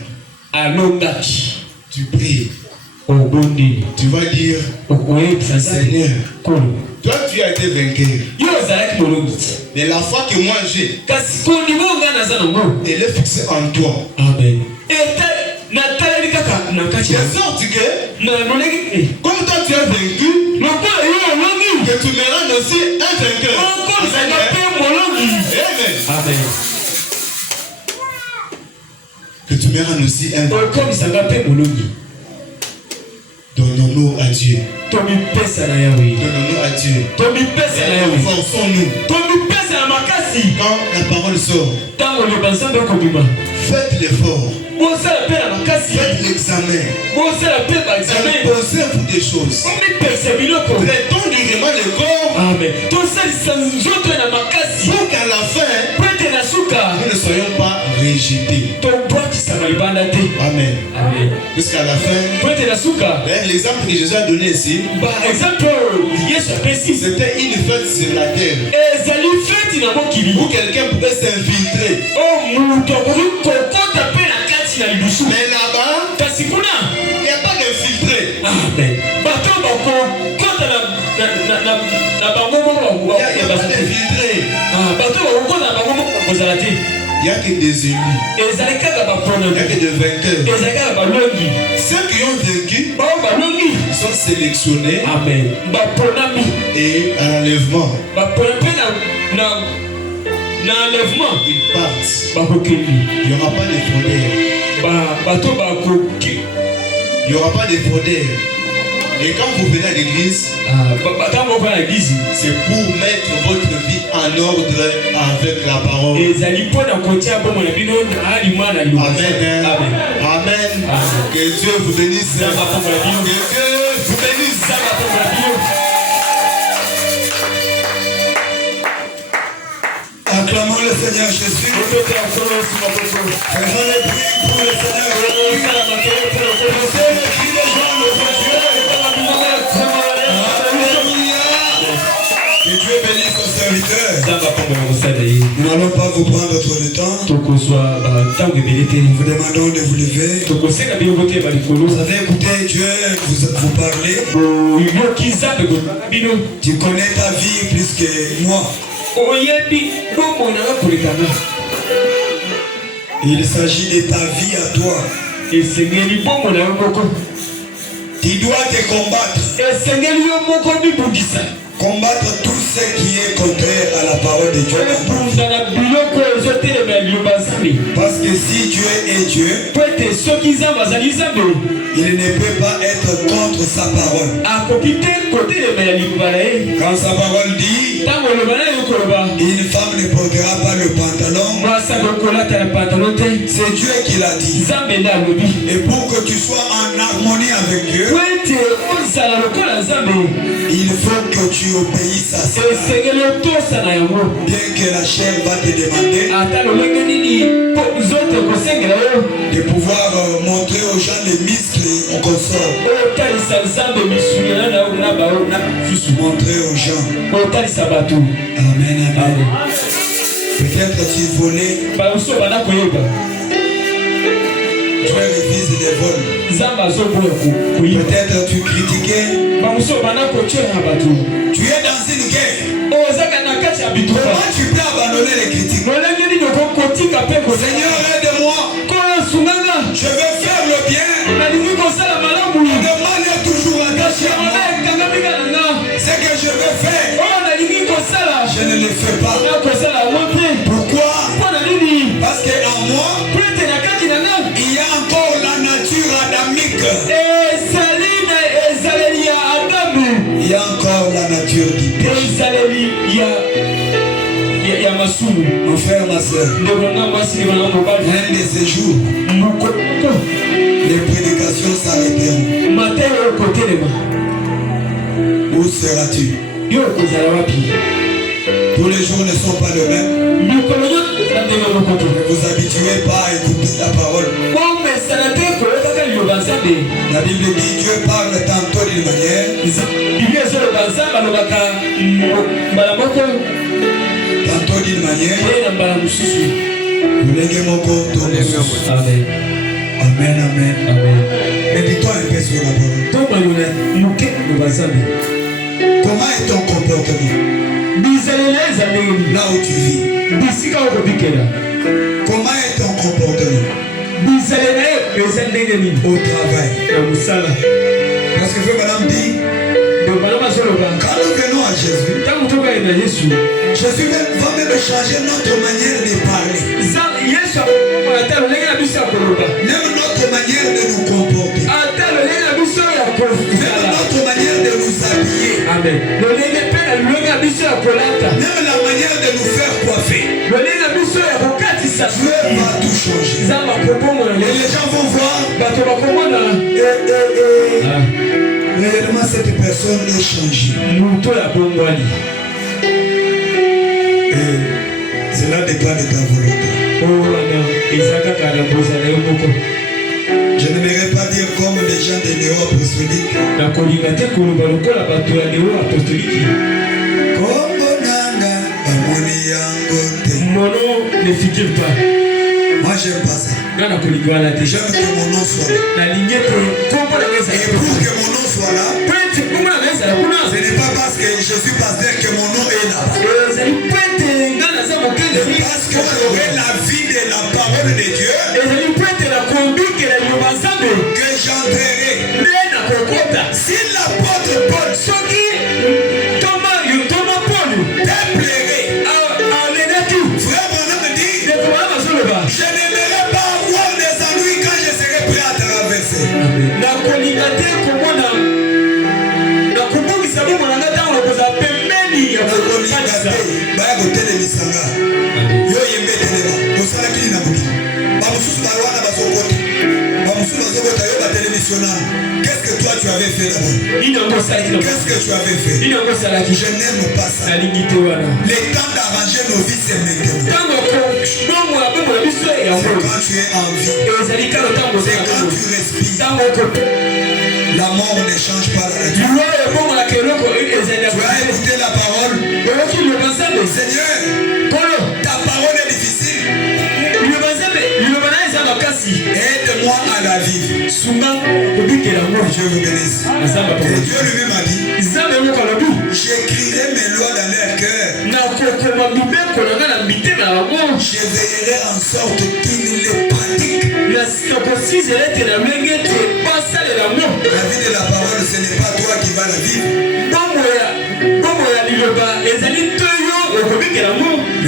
Tu pries. Tu vas dire, Seigneur, toi tu as été vainqueur. Mais la foi que moi j'ai, elle est fixée en toi. Amen. De sorte que, comme toi tu as vaincu, que tu me rendes aussi un vainqueur. Amen. Que tu me rendes aussi un vainqueur. Donnons-nous à Dieu. Donnons-nous à Dieu. Forçons-nous. Quand la parole sort, faites l'effort. Faites l'examen. Imposez-vous des choses. Traitons durement le corps. Pour qu'à la fin, nous ne soyons pas rejetés. Amen. Jusqu'à la fin, l'exemple que Jésus a donné ici, c'était une fête sur la terre où quelqu'un pouvait s'infiltrer. Mais là-bas, il n'y a pas d'infiltré. Il n'y a pas d'infiltré. Il n'y a que des élus. Il n'y a que des vainqueurs. Ceux qui ont vaincu sont sélectionnés. Amen. Et à l'enlèvement, ils partent. Il n'y aura pas de fraudeurs. Il n'y aura pas de fraudeurs. Et quand vous venez à l'église, c'est pour mettre votre vie en ordre avec la parole. Amen. Amen. Que Dieu vous bénisse. Que Dieu vous bénisse. Acclamons le Seigneur Jésus. Faisons les prières pour le Seigneur. Que Dieu bénisse son serviteur. Nous n'allons pas vous prendre trop de temps. Nous vous demandons de vous lever. Vous avez écouté Dieu vous parler. Tu connais ta vie plus que moi. Il s'agit de ta vie à toi. Tu dois te combattre. combattre tout ce qui est contraire à la parole de Dieu. Parce que si Dieu est Dieu, il ne peut pas être contre sa parole. Quand sa parole dit, une femme ne portera pas le pantalon, c'est Dieu qui l'a dit. Et pour que tu sois en harmonie avec Dieu, il faut que tu obéisses à ça. Bien que la chair va te demander de pouvoir montrer aux gens les muscles et qu'on sort. Montrer aux gens. Amen, amen. Peut-être tu volais. Tu refuses des vols. Peut-être tu critiquais. Tu es dans une guerre. Comment tu peux abandonner les critiques? Seigneur, aide-moi. Je veux faire le bien. Le mal est toujours attaché à moi. Ce que je veux faire, je ne le fais pas. Pourquoi? Parce qu'en moi, il y a encore la nature adamique. Il y a encore la nature du péché. Mon frère, ma soeur, un de ces jours, les prédications s'arrêteront. Où seras-tu? Tous les jours ne sont pas les mêmes. Ne vous habituez pas à écouter la parole. La Bible dit Dieu parle tantôt d'une manière, tantôt d'une manière. Amen, amen. Médite-toi un peu sur la parole. Comment est ton comportement? Là où tu vis. Comment est ton comportement? Au travail. Parce que madame dit, quand nous venons à Jésus, Jésus va même changer notre manière de parler. Même notre manière de nous comporter. Même notre manière de nous habiller. Même la manière de nous faire coiffer. Dieu va tout changer. Et les gens vont voir. Réellement cette personne est changée. Et cela dépend de ta volonté. Je n'aimerais pas dire comme les gens des néo-apostoliques. Moi j'aime pas ça. J'aime que mon nom soit là. Et pour que mon nom soit là, ce n'est pas parce que je suis pasteur que mon nom est là. Parce que j'aurai la vie de la parole de Dieu que j'entrerai. Si l'apôtre Paul je n'aimerais pas avoir des ennuis quand je serai prêt à traverser. Qu'est-ce que toi tu avais fait d'abord? Qu'est-ce que tu avais fait? Je n'aime pas ça. Le temps d'arranger nos vies, c'est maintenant. C'est quand tu es en vie. C'est quand tu respires. La mort ne change pas la nature. Tu as écouté la parole. Seigneur, ta parole est difficile. Aide-moi à la vivre. Dieu vous bénisse. Et Dieu lui-même a dit, j'écrirai mes lois dans leur cœur. Je veillerai en sorte qu'ils les pratiquent. La vie de la parole, ce n'est pas toi qui vas la vivre.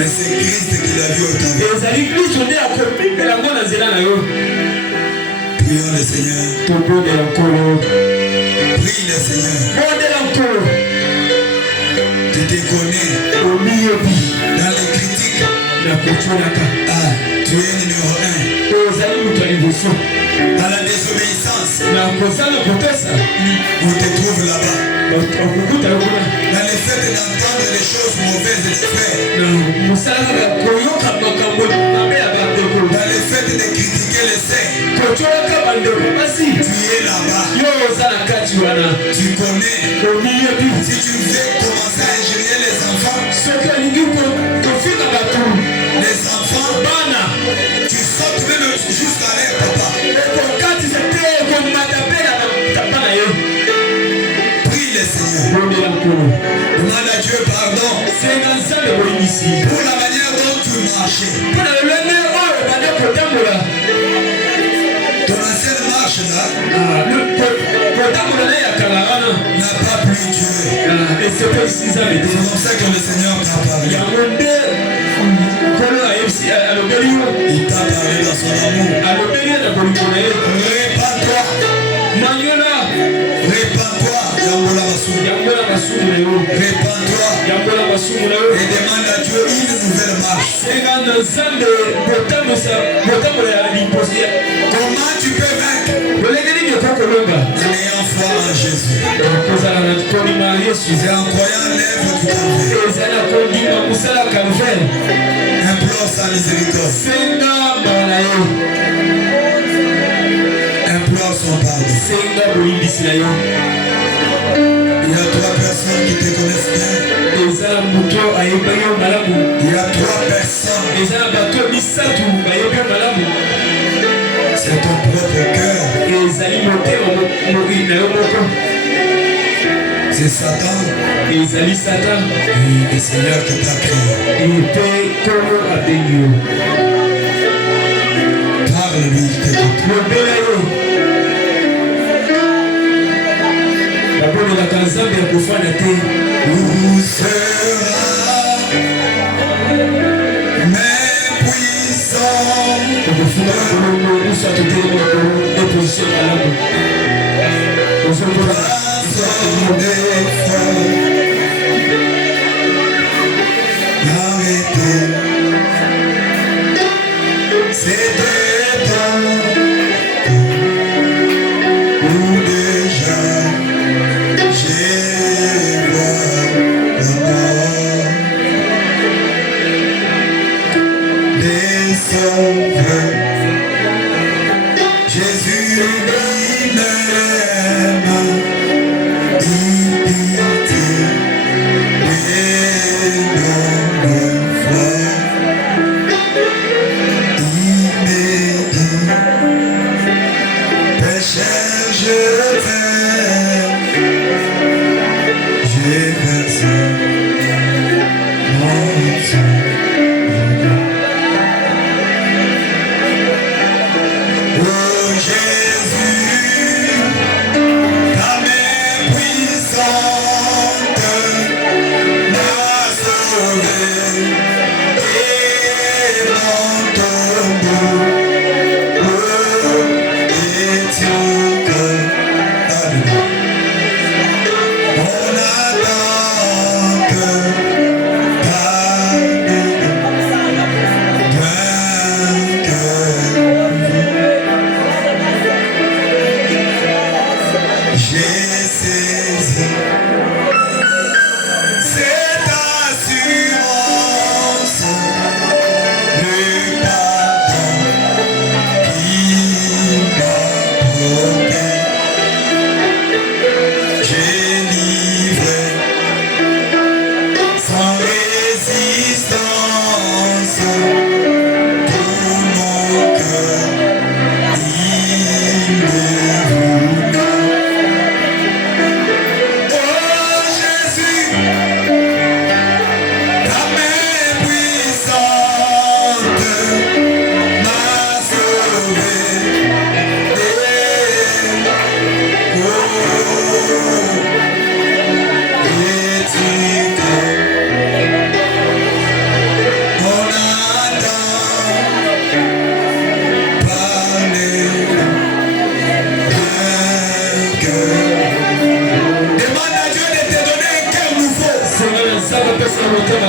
Mais c'est Christ qui l'a vu au travers. Prions le Seigneur. Prie le Seigneur. Tu te connais. Dans les critiques. Ah, tu es numéro 1. Dans la désobéissance. On te trouve là-bas. Dans le fait d'entendre les choses mauvaises de faire. Dans le fait de critiquer les saints. Tu es là-bas. Tu connais. Si tu veux commencer à ingénier les enfants, tu sautes même jusqu'à l'air, papa. Prie le Seigneur. Demande à Dieu pardon pour la manière dont tu marchais. Ton ancienne marche là n'a pas plus duré. C'est comme ça que le Seigneur t'a parlé. Il t'a parlé dans son amour. Répands-toi. Répands-toi. Répands-toi. Et demande à Dieu une nouvelle marche. Comment tu peux vaincre? En ayant foi en Jésus. Et en croyant l'œuvre du Calvaire. Implore sa miséricorde. Implore son pardon. Il y a 3 personnes qui te connaissent bien. Il y a 3 personnes. C'est ton propre cœur. C'est Satan. Et le Seigneur qui t'a créé. Parle-lui, où sera mes puissants?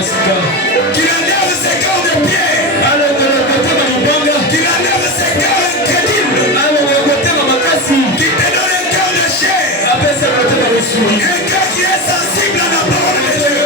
Qu'il enlève ses cœurs de pierre. Qu'il enlève ses cœurs incrédules. Qu'il te donne un cœur de chair. Un cœur qui est sensible à la parole de Dieu.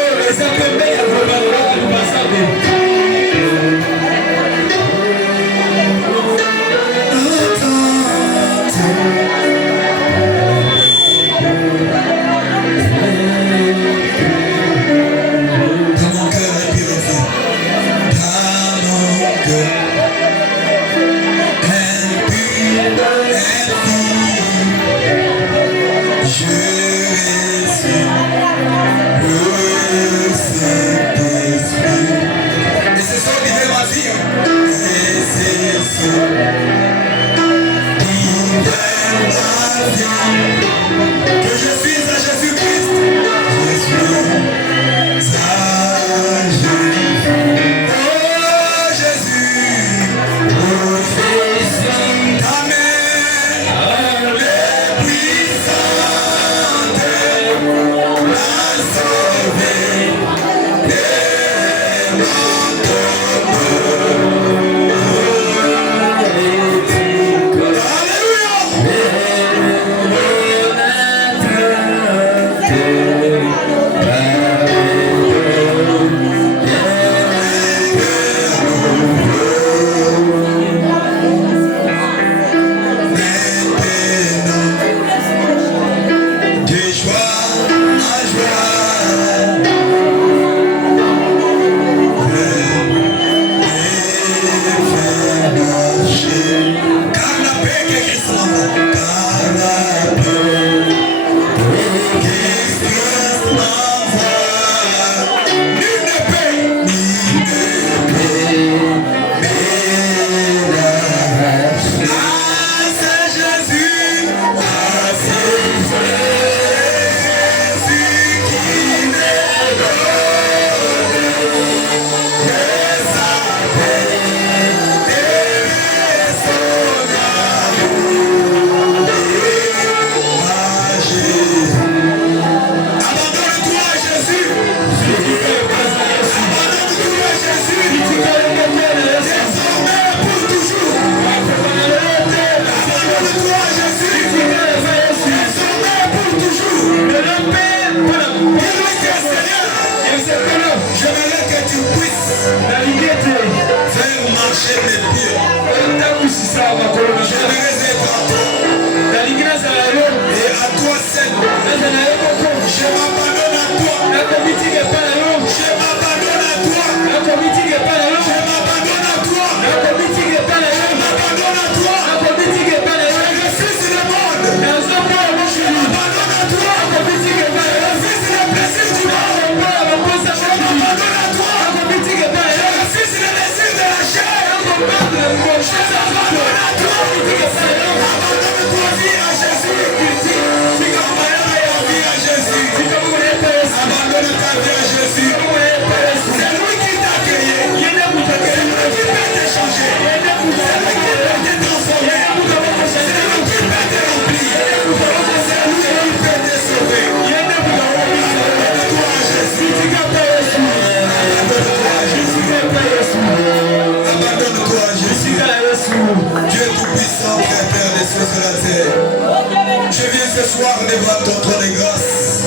Je viens ce soir devant ton trône de grâce.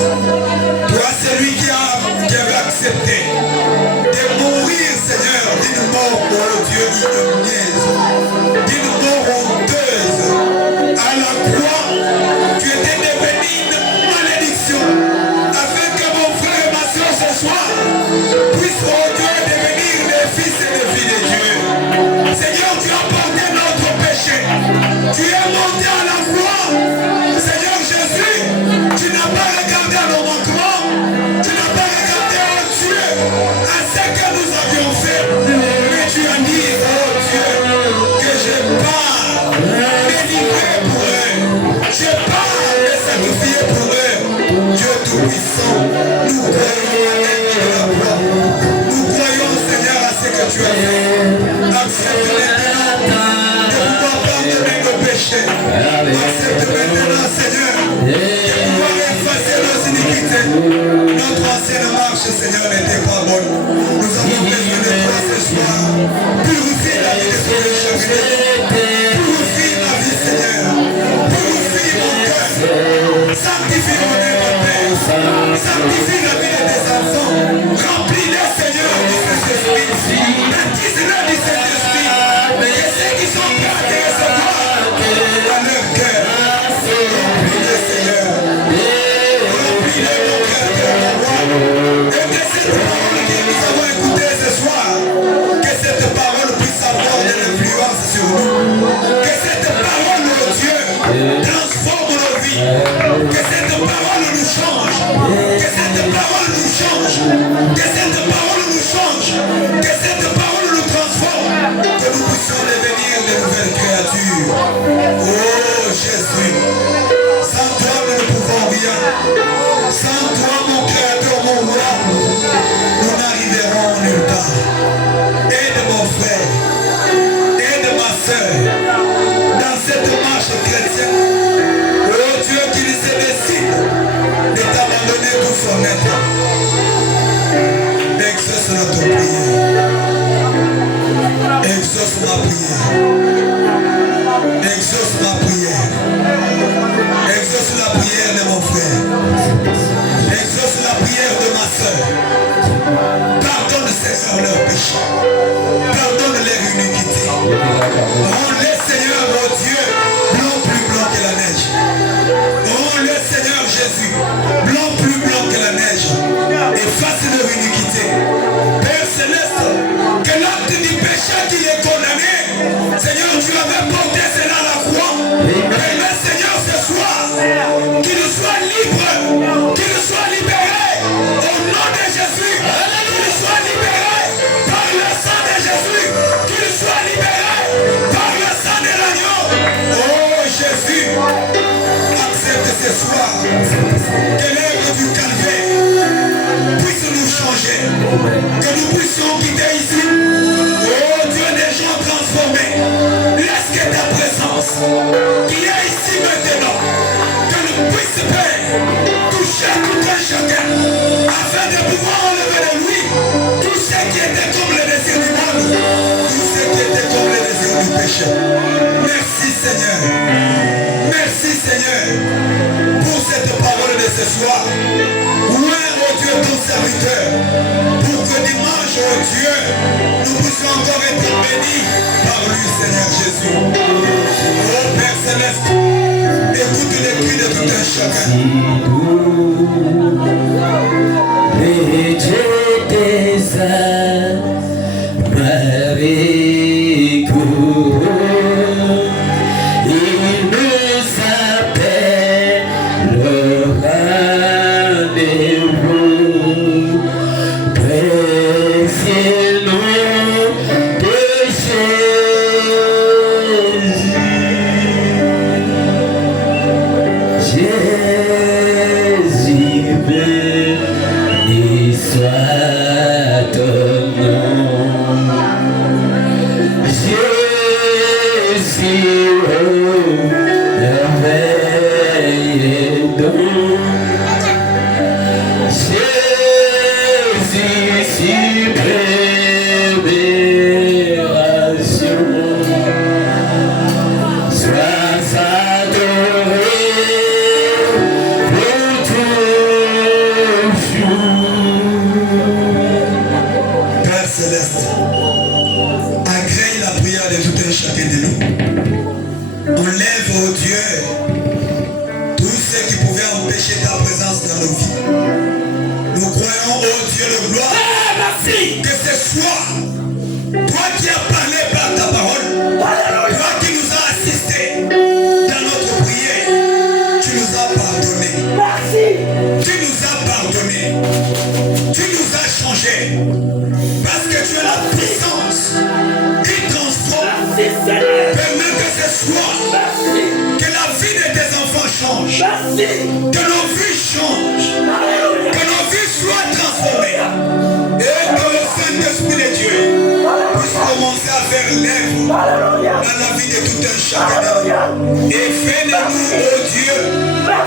Toi, celui qui avait accepté de mourir, Seigneur, d'une mort, oh Dieu, ignominieuse, d'une mort honteuse. À la croix, tu étais devenu une malédiction, afin que mon frère et ma soeur ce soir puissent, oh Dieu, devenir des fils et des filles de Dieu. Seigneur, tu as porté notre péché. Tu es monté à la croix. Seigneur Jésus, tu n'as pas regardé à nos manquements. Tu n'as pas regardé, oh Dieu, à ce que nous avions fait. Mais tu as dit, oh Dieu, que je pars délivrer pour eux. Je pars me sacrifier pour eux. Dieu Tout-Puissant, nous croyons à l'aide de la croix. Nous croyons, Seigneur, à ce que tu as fait. Accepte maintenant de pouvoir pardonner nos péchés. Accepte maintenant, Seigneur, de pouvoir effacer nos iniquités, notre l'ancienne marche, Seigneur, n'était pas bonne. Nous avons besoin de toi ce soir. Purifie la vie de tous les chemins. Purifie ma vie, Seigneur. Purifie mon cœur. Sanctifie mon âme, mon Père. Sanctifie la vie de tes enfants. Remplis-les, Seigneur, du Saint-Esprit. Baptise-les du Saint-Esprit. Et ceux qui sont prêts à te recevoir dans leur cœur. Remplis-les, Seigneur. Remplis-les, mon cœur, mon roi. Et que cette parole que nous avons écoutée ce soir, que cette parole puisse avoir de l'influence sur nous. Que cette parole, mon Dieu, transforme nos vies. Que cette parole nous change. Que cette parole nous change. Que cette parole nous change. Que cette parole nous transforme. Que nous puissions devenir de nouvelles créatures. Oh Jésus, sans toi nous ne pouvons rien. Sans toi mon Créateur, mon roi, nous n'arriverons nulle part. Aide mon frère, aide ma soeur dans cette marche chrétienne. Oh Dieu, qu'il se décide de t'abandonner tout son être. Exauce notre prière. Exauce ma prière. Exauce ma prière. Exauce la prière de mon frère. Exauce la prière de ma soeur. Pardonne Seigneur leurs péchés. Pardonne leur iniquité. Rends-les Seigneur, mon Dieu, blanc plus blanc que la neige. Rends-les Seigneur Jésus, blanc plus blanc que la neige. Efface leur iniquité. Père Céleste, que l'acte du péché qui est condamné, Seigneur, tu avais porté cela à la croix. Permets Seigneur ce soir qu'il soit libre, qu'il soit libéré au nom de Jésus, qu'il soit libéré par le sang de Jésus, qu'il soit libéré par le sang de l'agneau. Oh Jésus, accepte ce soir que l'œuvre du calvaire puisse nous changer, que nous puissions quitter ici, oh Dieu, des gens transformés. Laisse que ta présence qui est ici maintenant, que nous puissions toucher tout un chacun, afin de pouvoir enlever de lui tout ce qui était comme le désir du monde, tout ce qui était comme le désir du péché. Merci Seigneur. Merci Seigneur pour cette parole de ce soir. Loin, oh Dieu, ton serviteur, pour que dimanche, oh Dieu, nous puissions encore être bénis par lui, Seigneur Jésus. Oh Père Céleste, écoute les cris de tout un chacun. Et fais de nous, oh Dieu,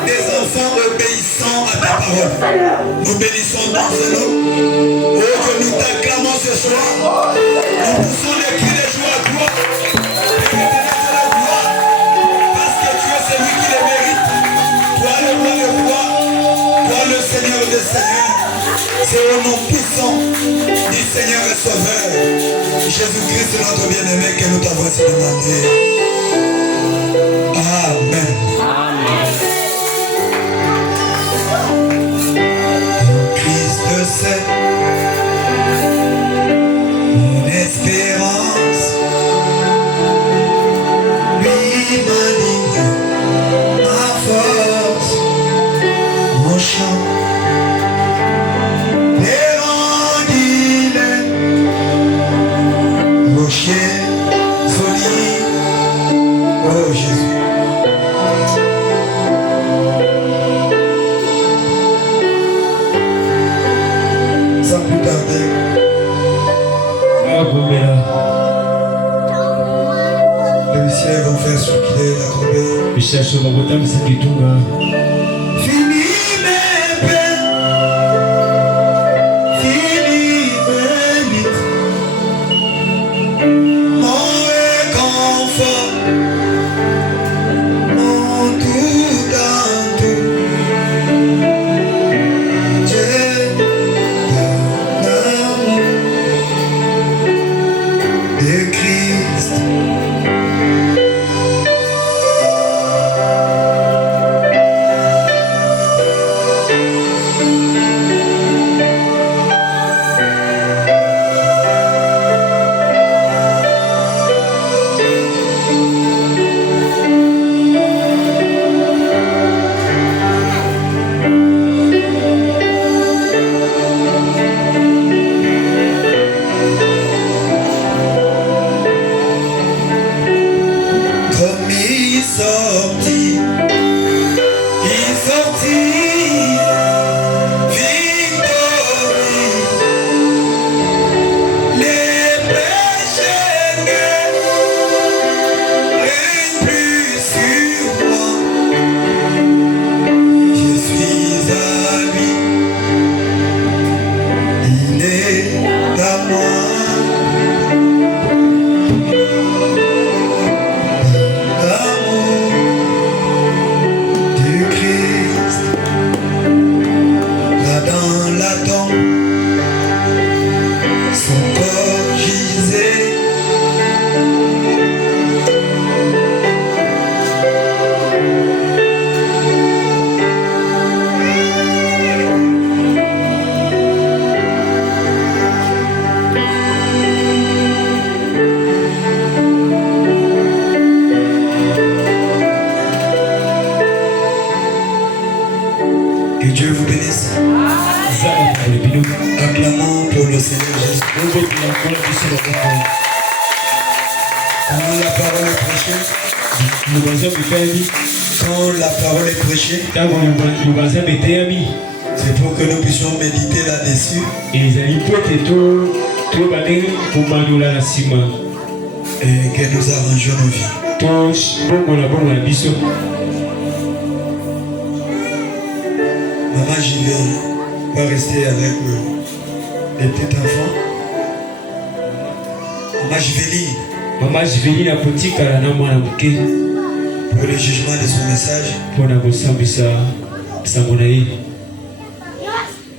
des enfants obéissants à ta parole. parole. Nous bénissons ton Seigneur. Oh, que nous t'acclamons ce soir. Nous poussons les cris de joie à toi. Parce que tu es celui qui les mérite. Toi le roi de roi. Toi le Seigneur des seigneurs. C'est au nom puissant du Seigneur et Sauveur Jésus-Christ notre bien-aimé que nous t'avons ainsi demandé. Amen. Amen. Christ c'est mon espérance, lui ma ligne, ma force, mon chant. Oh Jésus. Sans plus tarder. Le ciel va faire ce qu'il est accordé. Fini mes peines. Fini mes luttes. Mon réconfort. Que Dieu vous bénisse. Acclamons pour le Seigneur Jésus. Quand la parole est prêchée, c'est pour que nous puissions méditer là-dessus. Et que nous arrangions nos vies. Maman Jivé va rester avec les petits enfants. Maman Jivéli na potika na mwana mke pour le jugement de son message.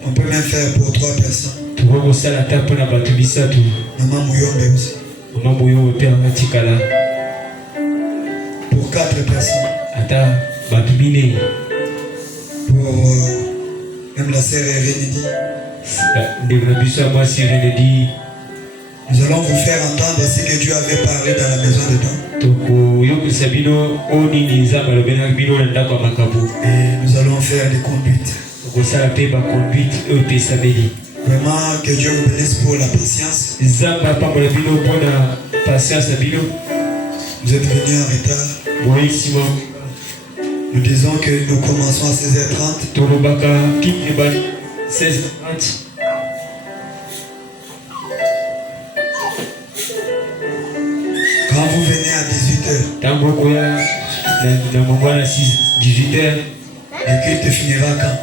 On peut même faire pour 3 personnes. Maman Mouyombe aussi. Pour 4 personnes. Pour même la sœur Renedi. Nous allons vous faire entendre ce que Dieu avait parlé dans la maison dedans. Et nous allons faire des conduites. Vraiment que Dieu vous bénisse pour la patience. Vous êtes venus en retard. Nous disons que nous commençons à 16h30. Quand vous venez à 18h, le culte finira quand?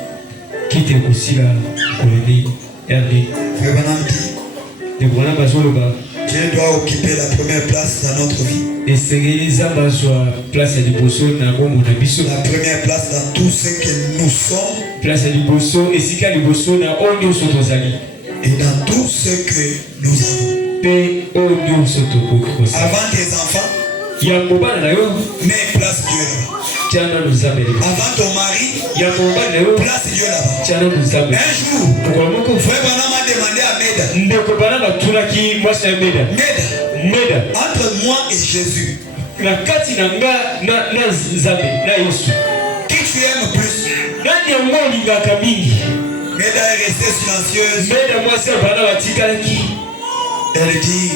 quitte aussi la colonie Hervé. Frère Branham dit, De Branham Bazoloba. Dieu doit occuper la première place dans notre vie. Et c'est la place du Bosso, la première place dans tout ce que nous sommes. Place du Bosso, et si du Bosso, et dans tout ce que nous avons. Avant tes enfants, mais place Dieu là-bas. Avant ton mari, place Dieu là-bas. Un jour, frère Branham a demandé à Meda, entre moi et Jésus, qui tu aimes plus? Meda est restée silencieuse. Elle dit,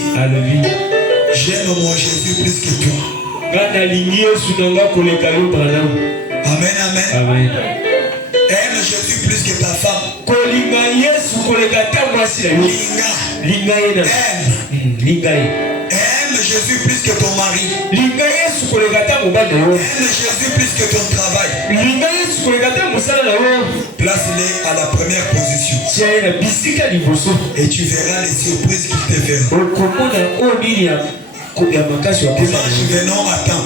j'aime mon Jésus plus que toi. Amen, amen. Aime Jésus plus que ta femme. Aime Jésus plus que ton mari. Aime Jésus plus que ton travail. Place-les à la première position. Et tu verras les surprises qu'il te verra. Dimanche venons à temps.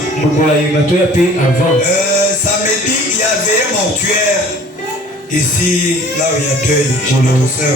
Samedi, il y avait un mortuaire. Ici, là où il y a deuil, chez notre soeur.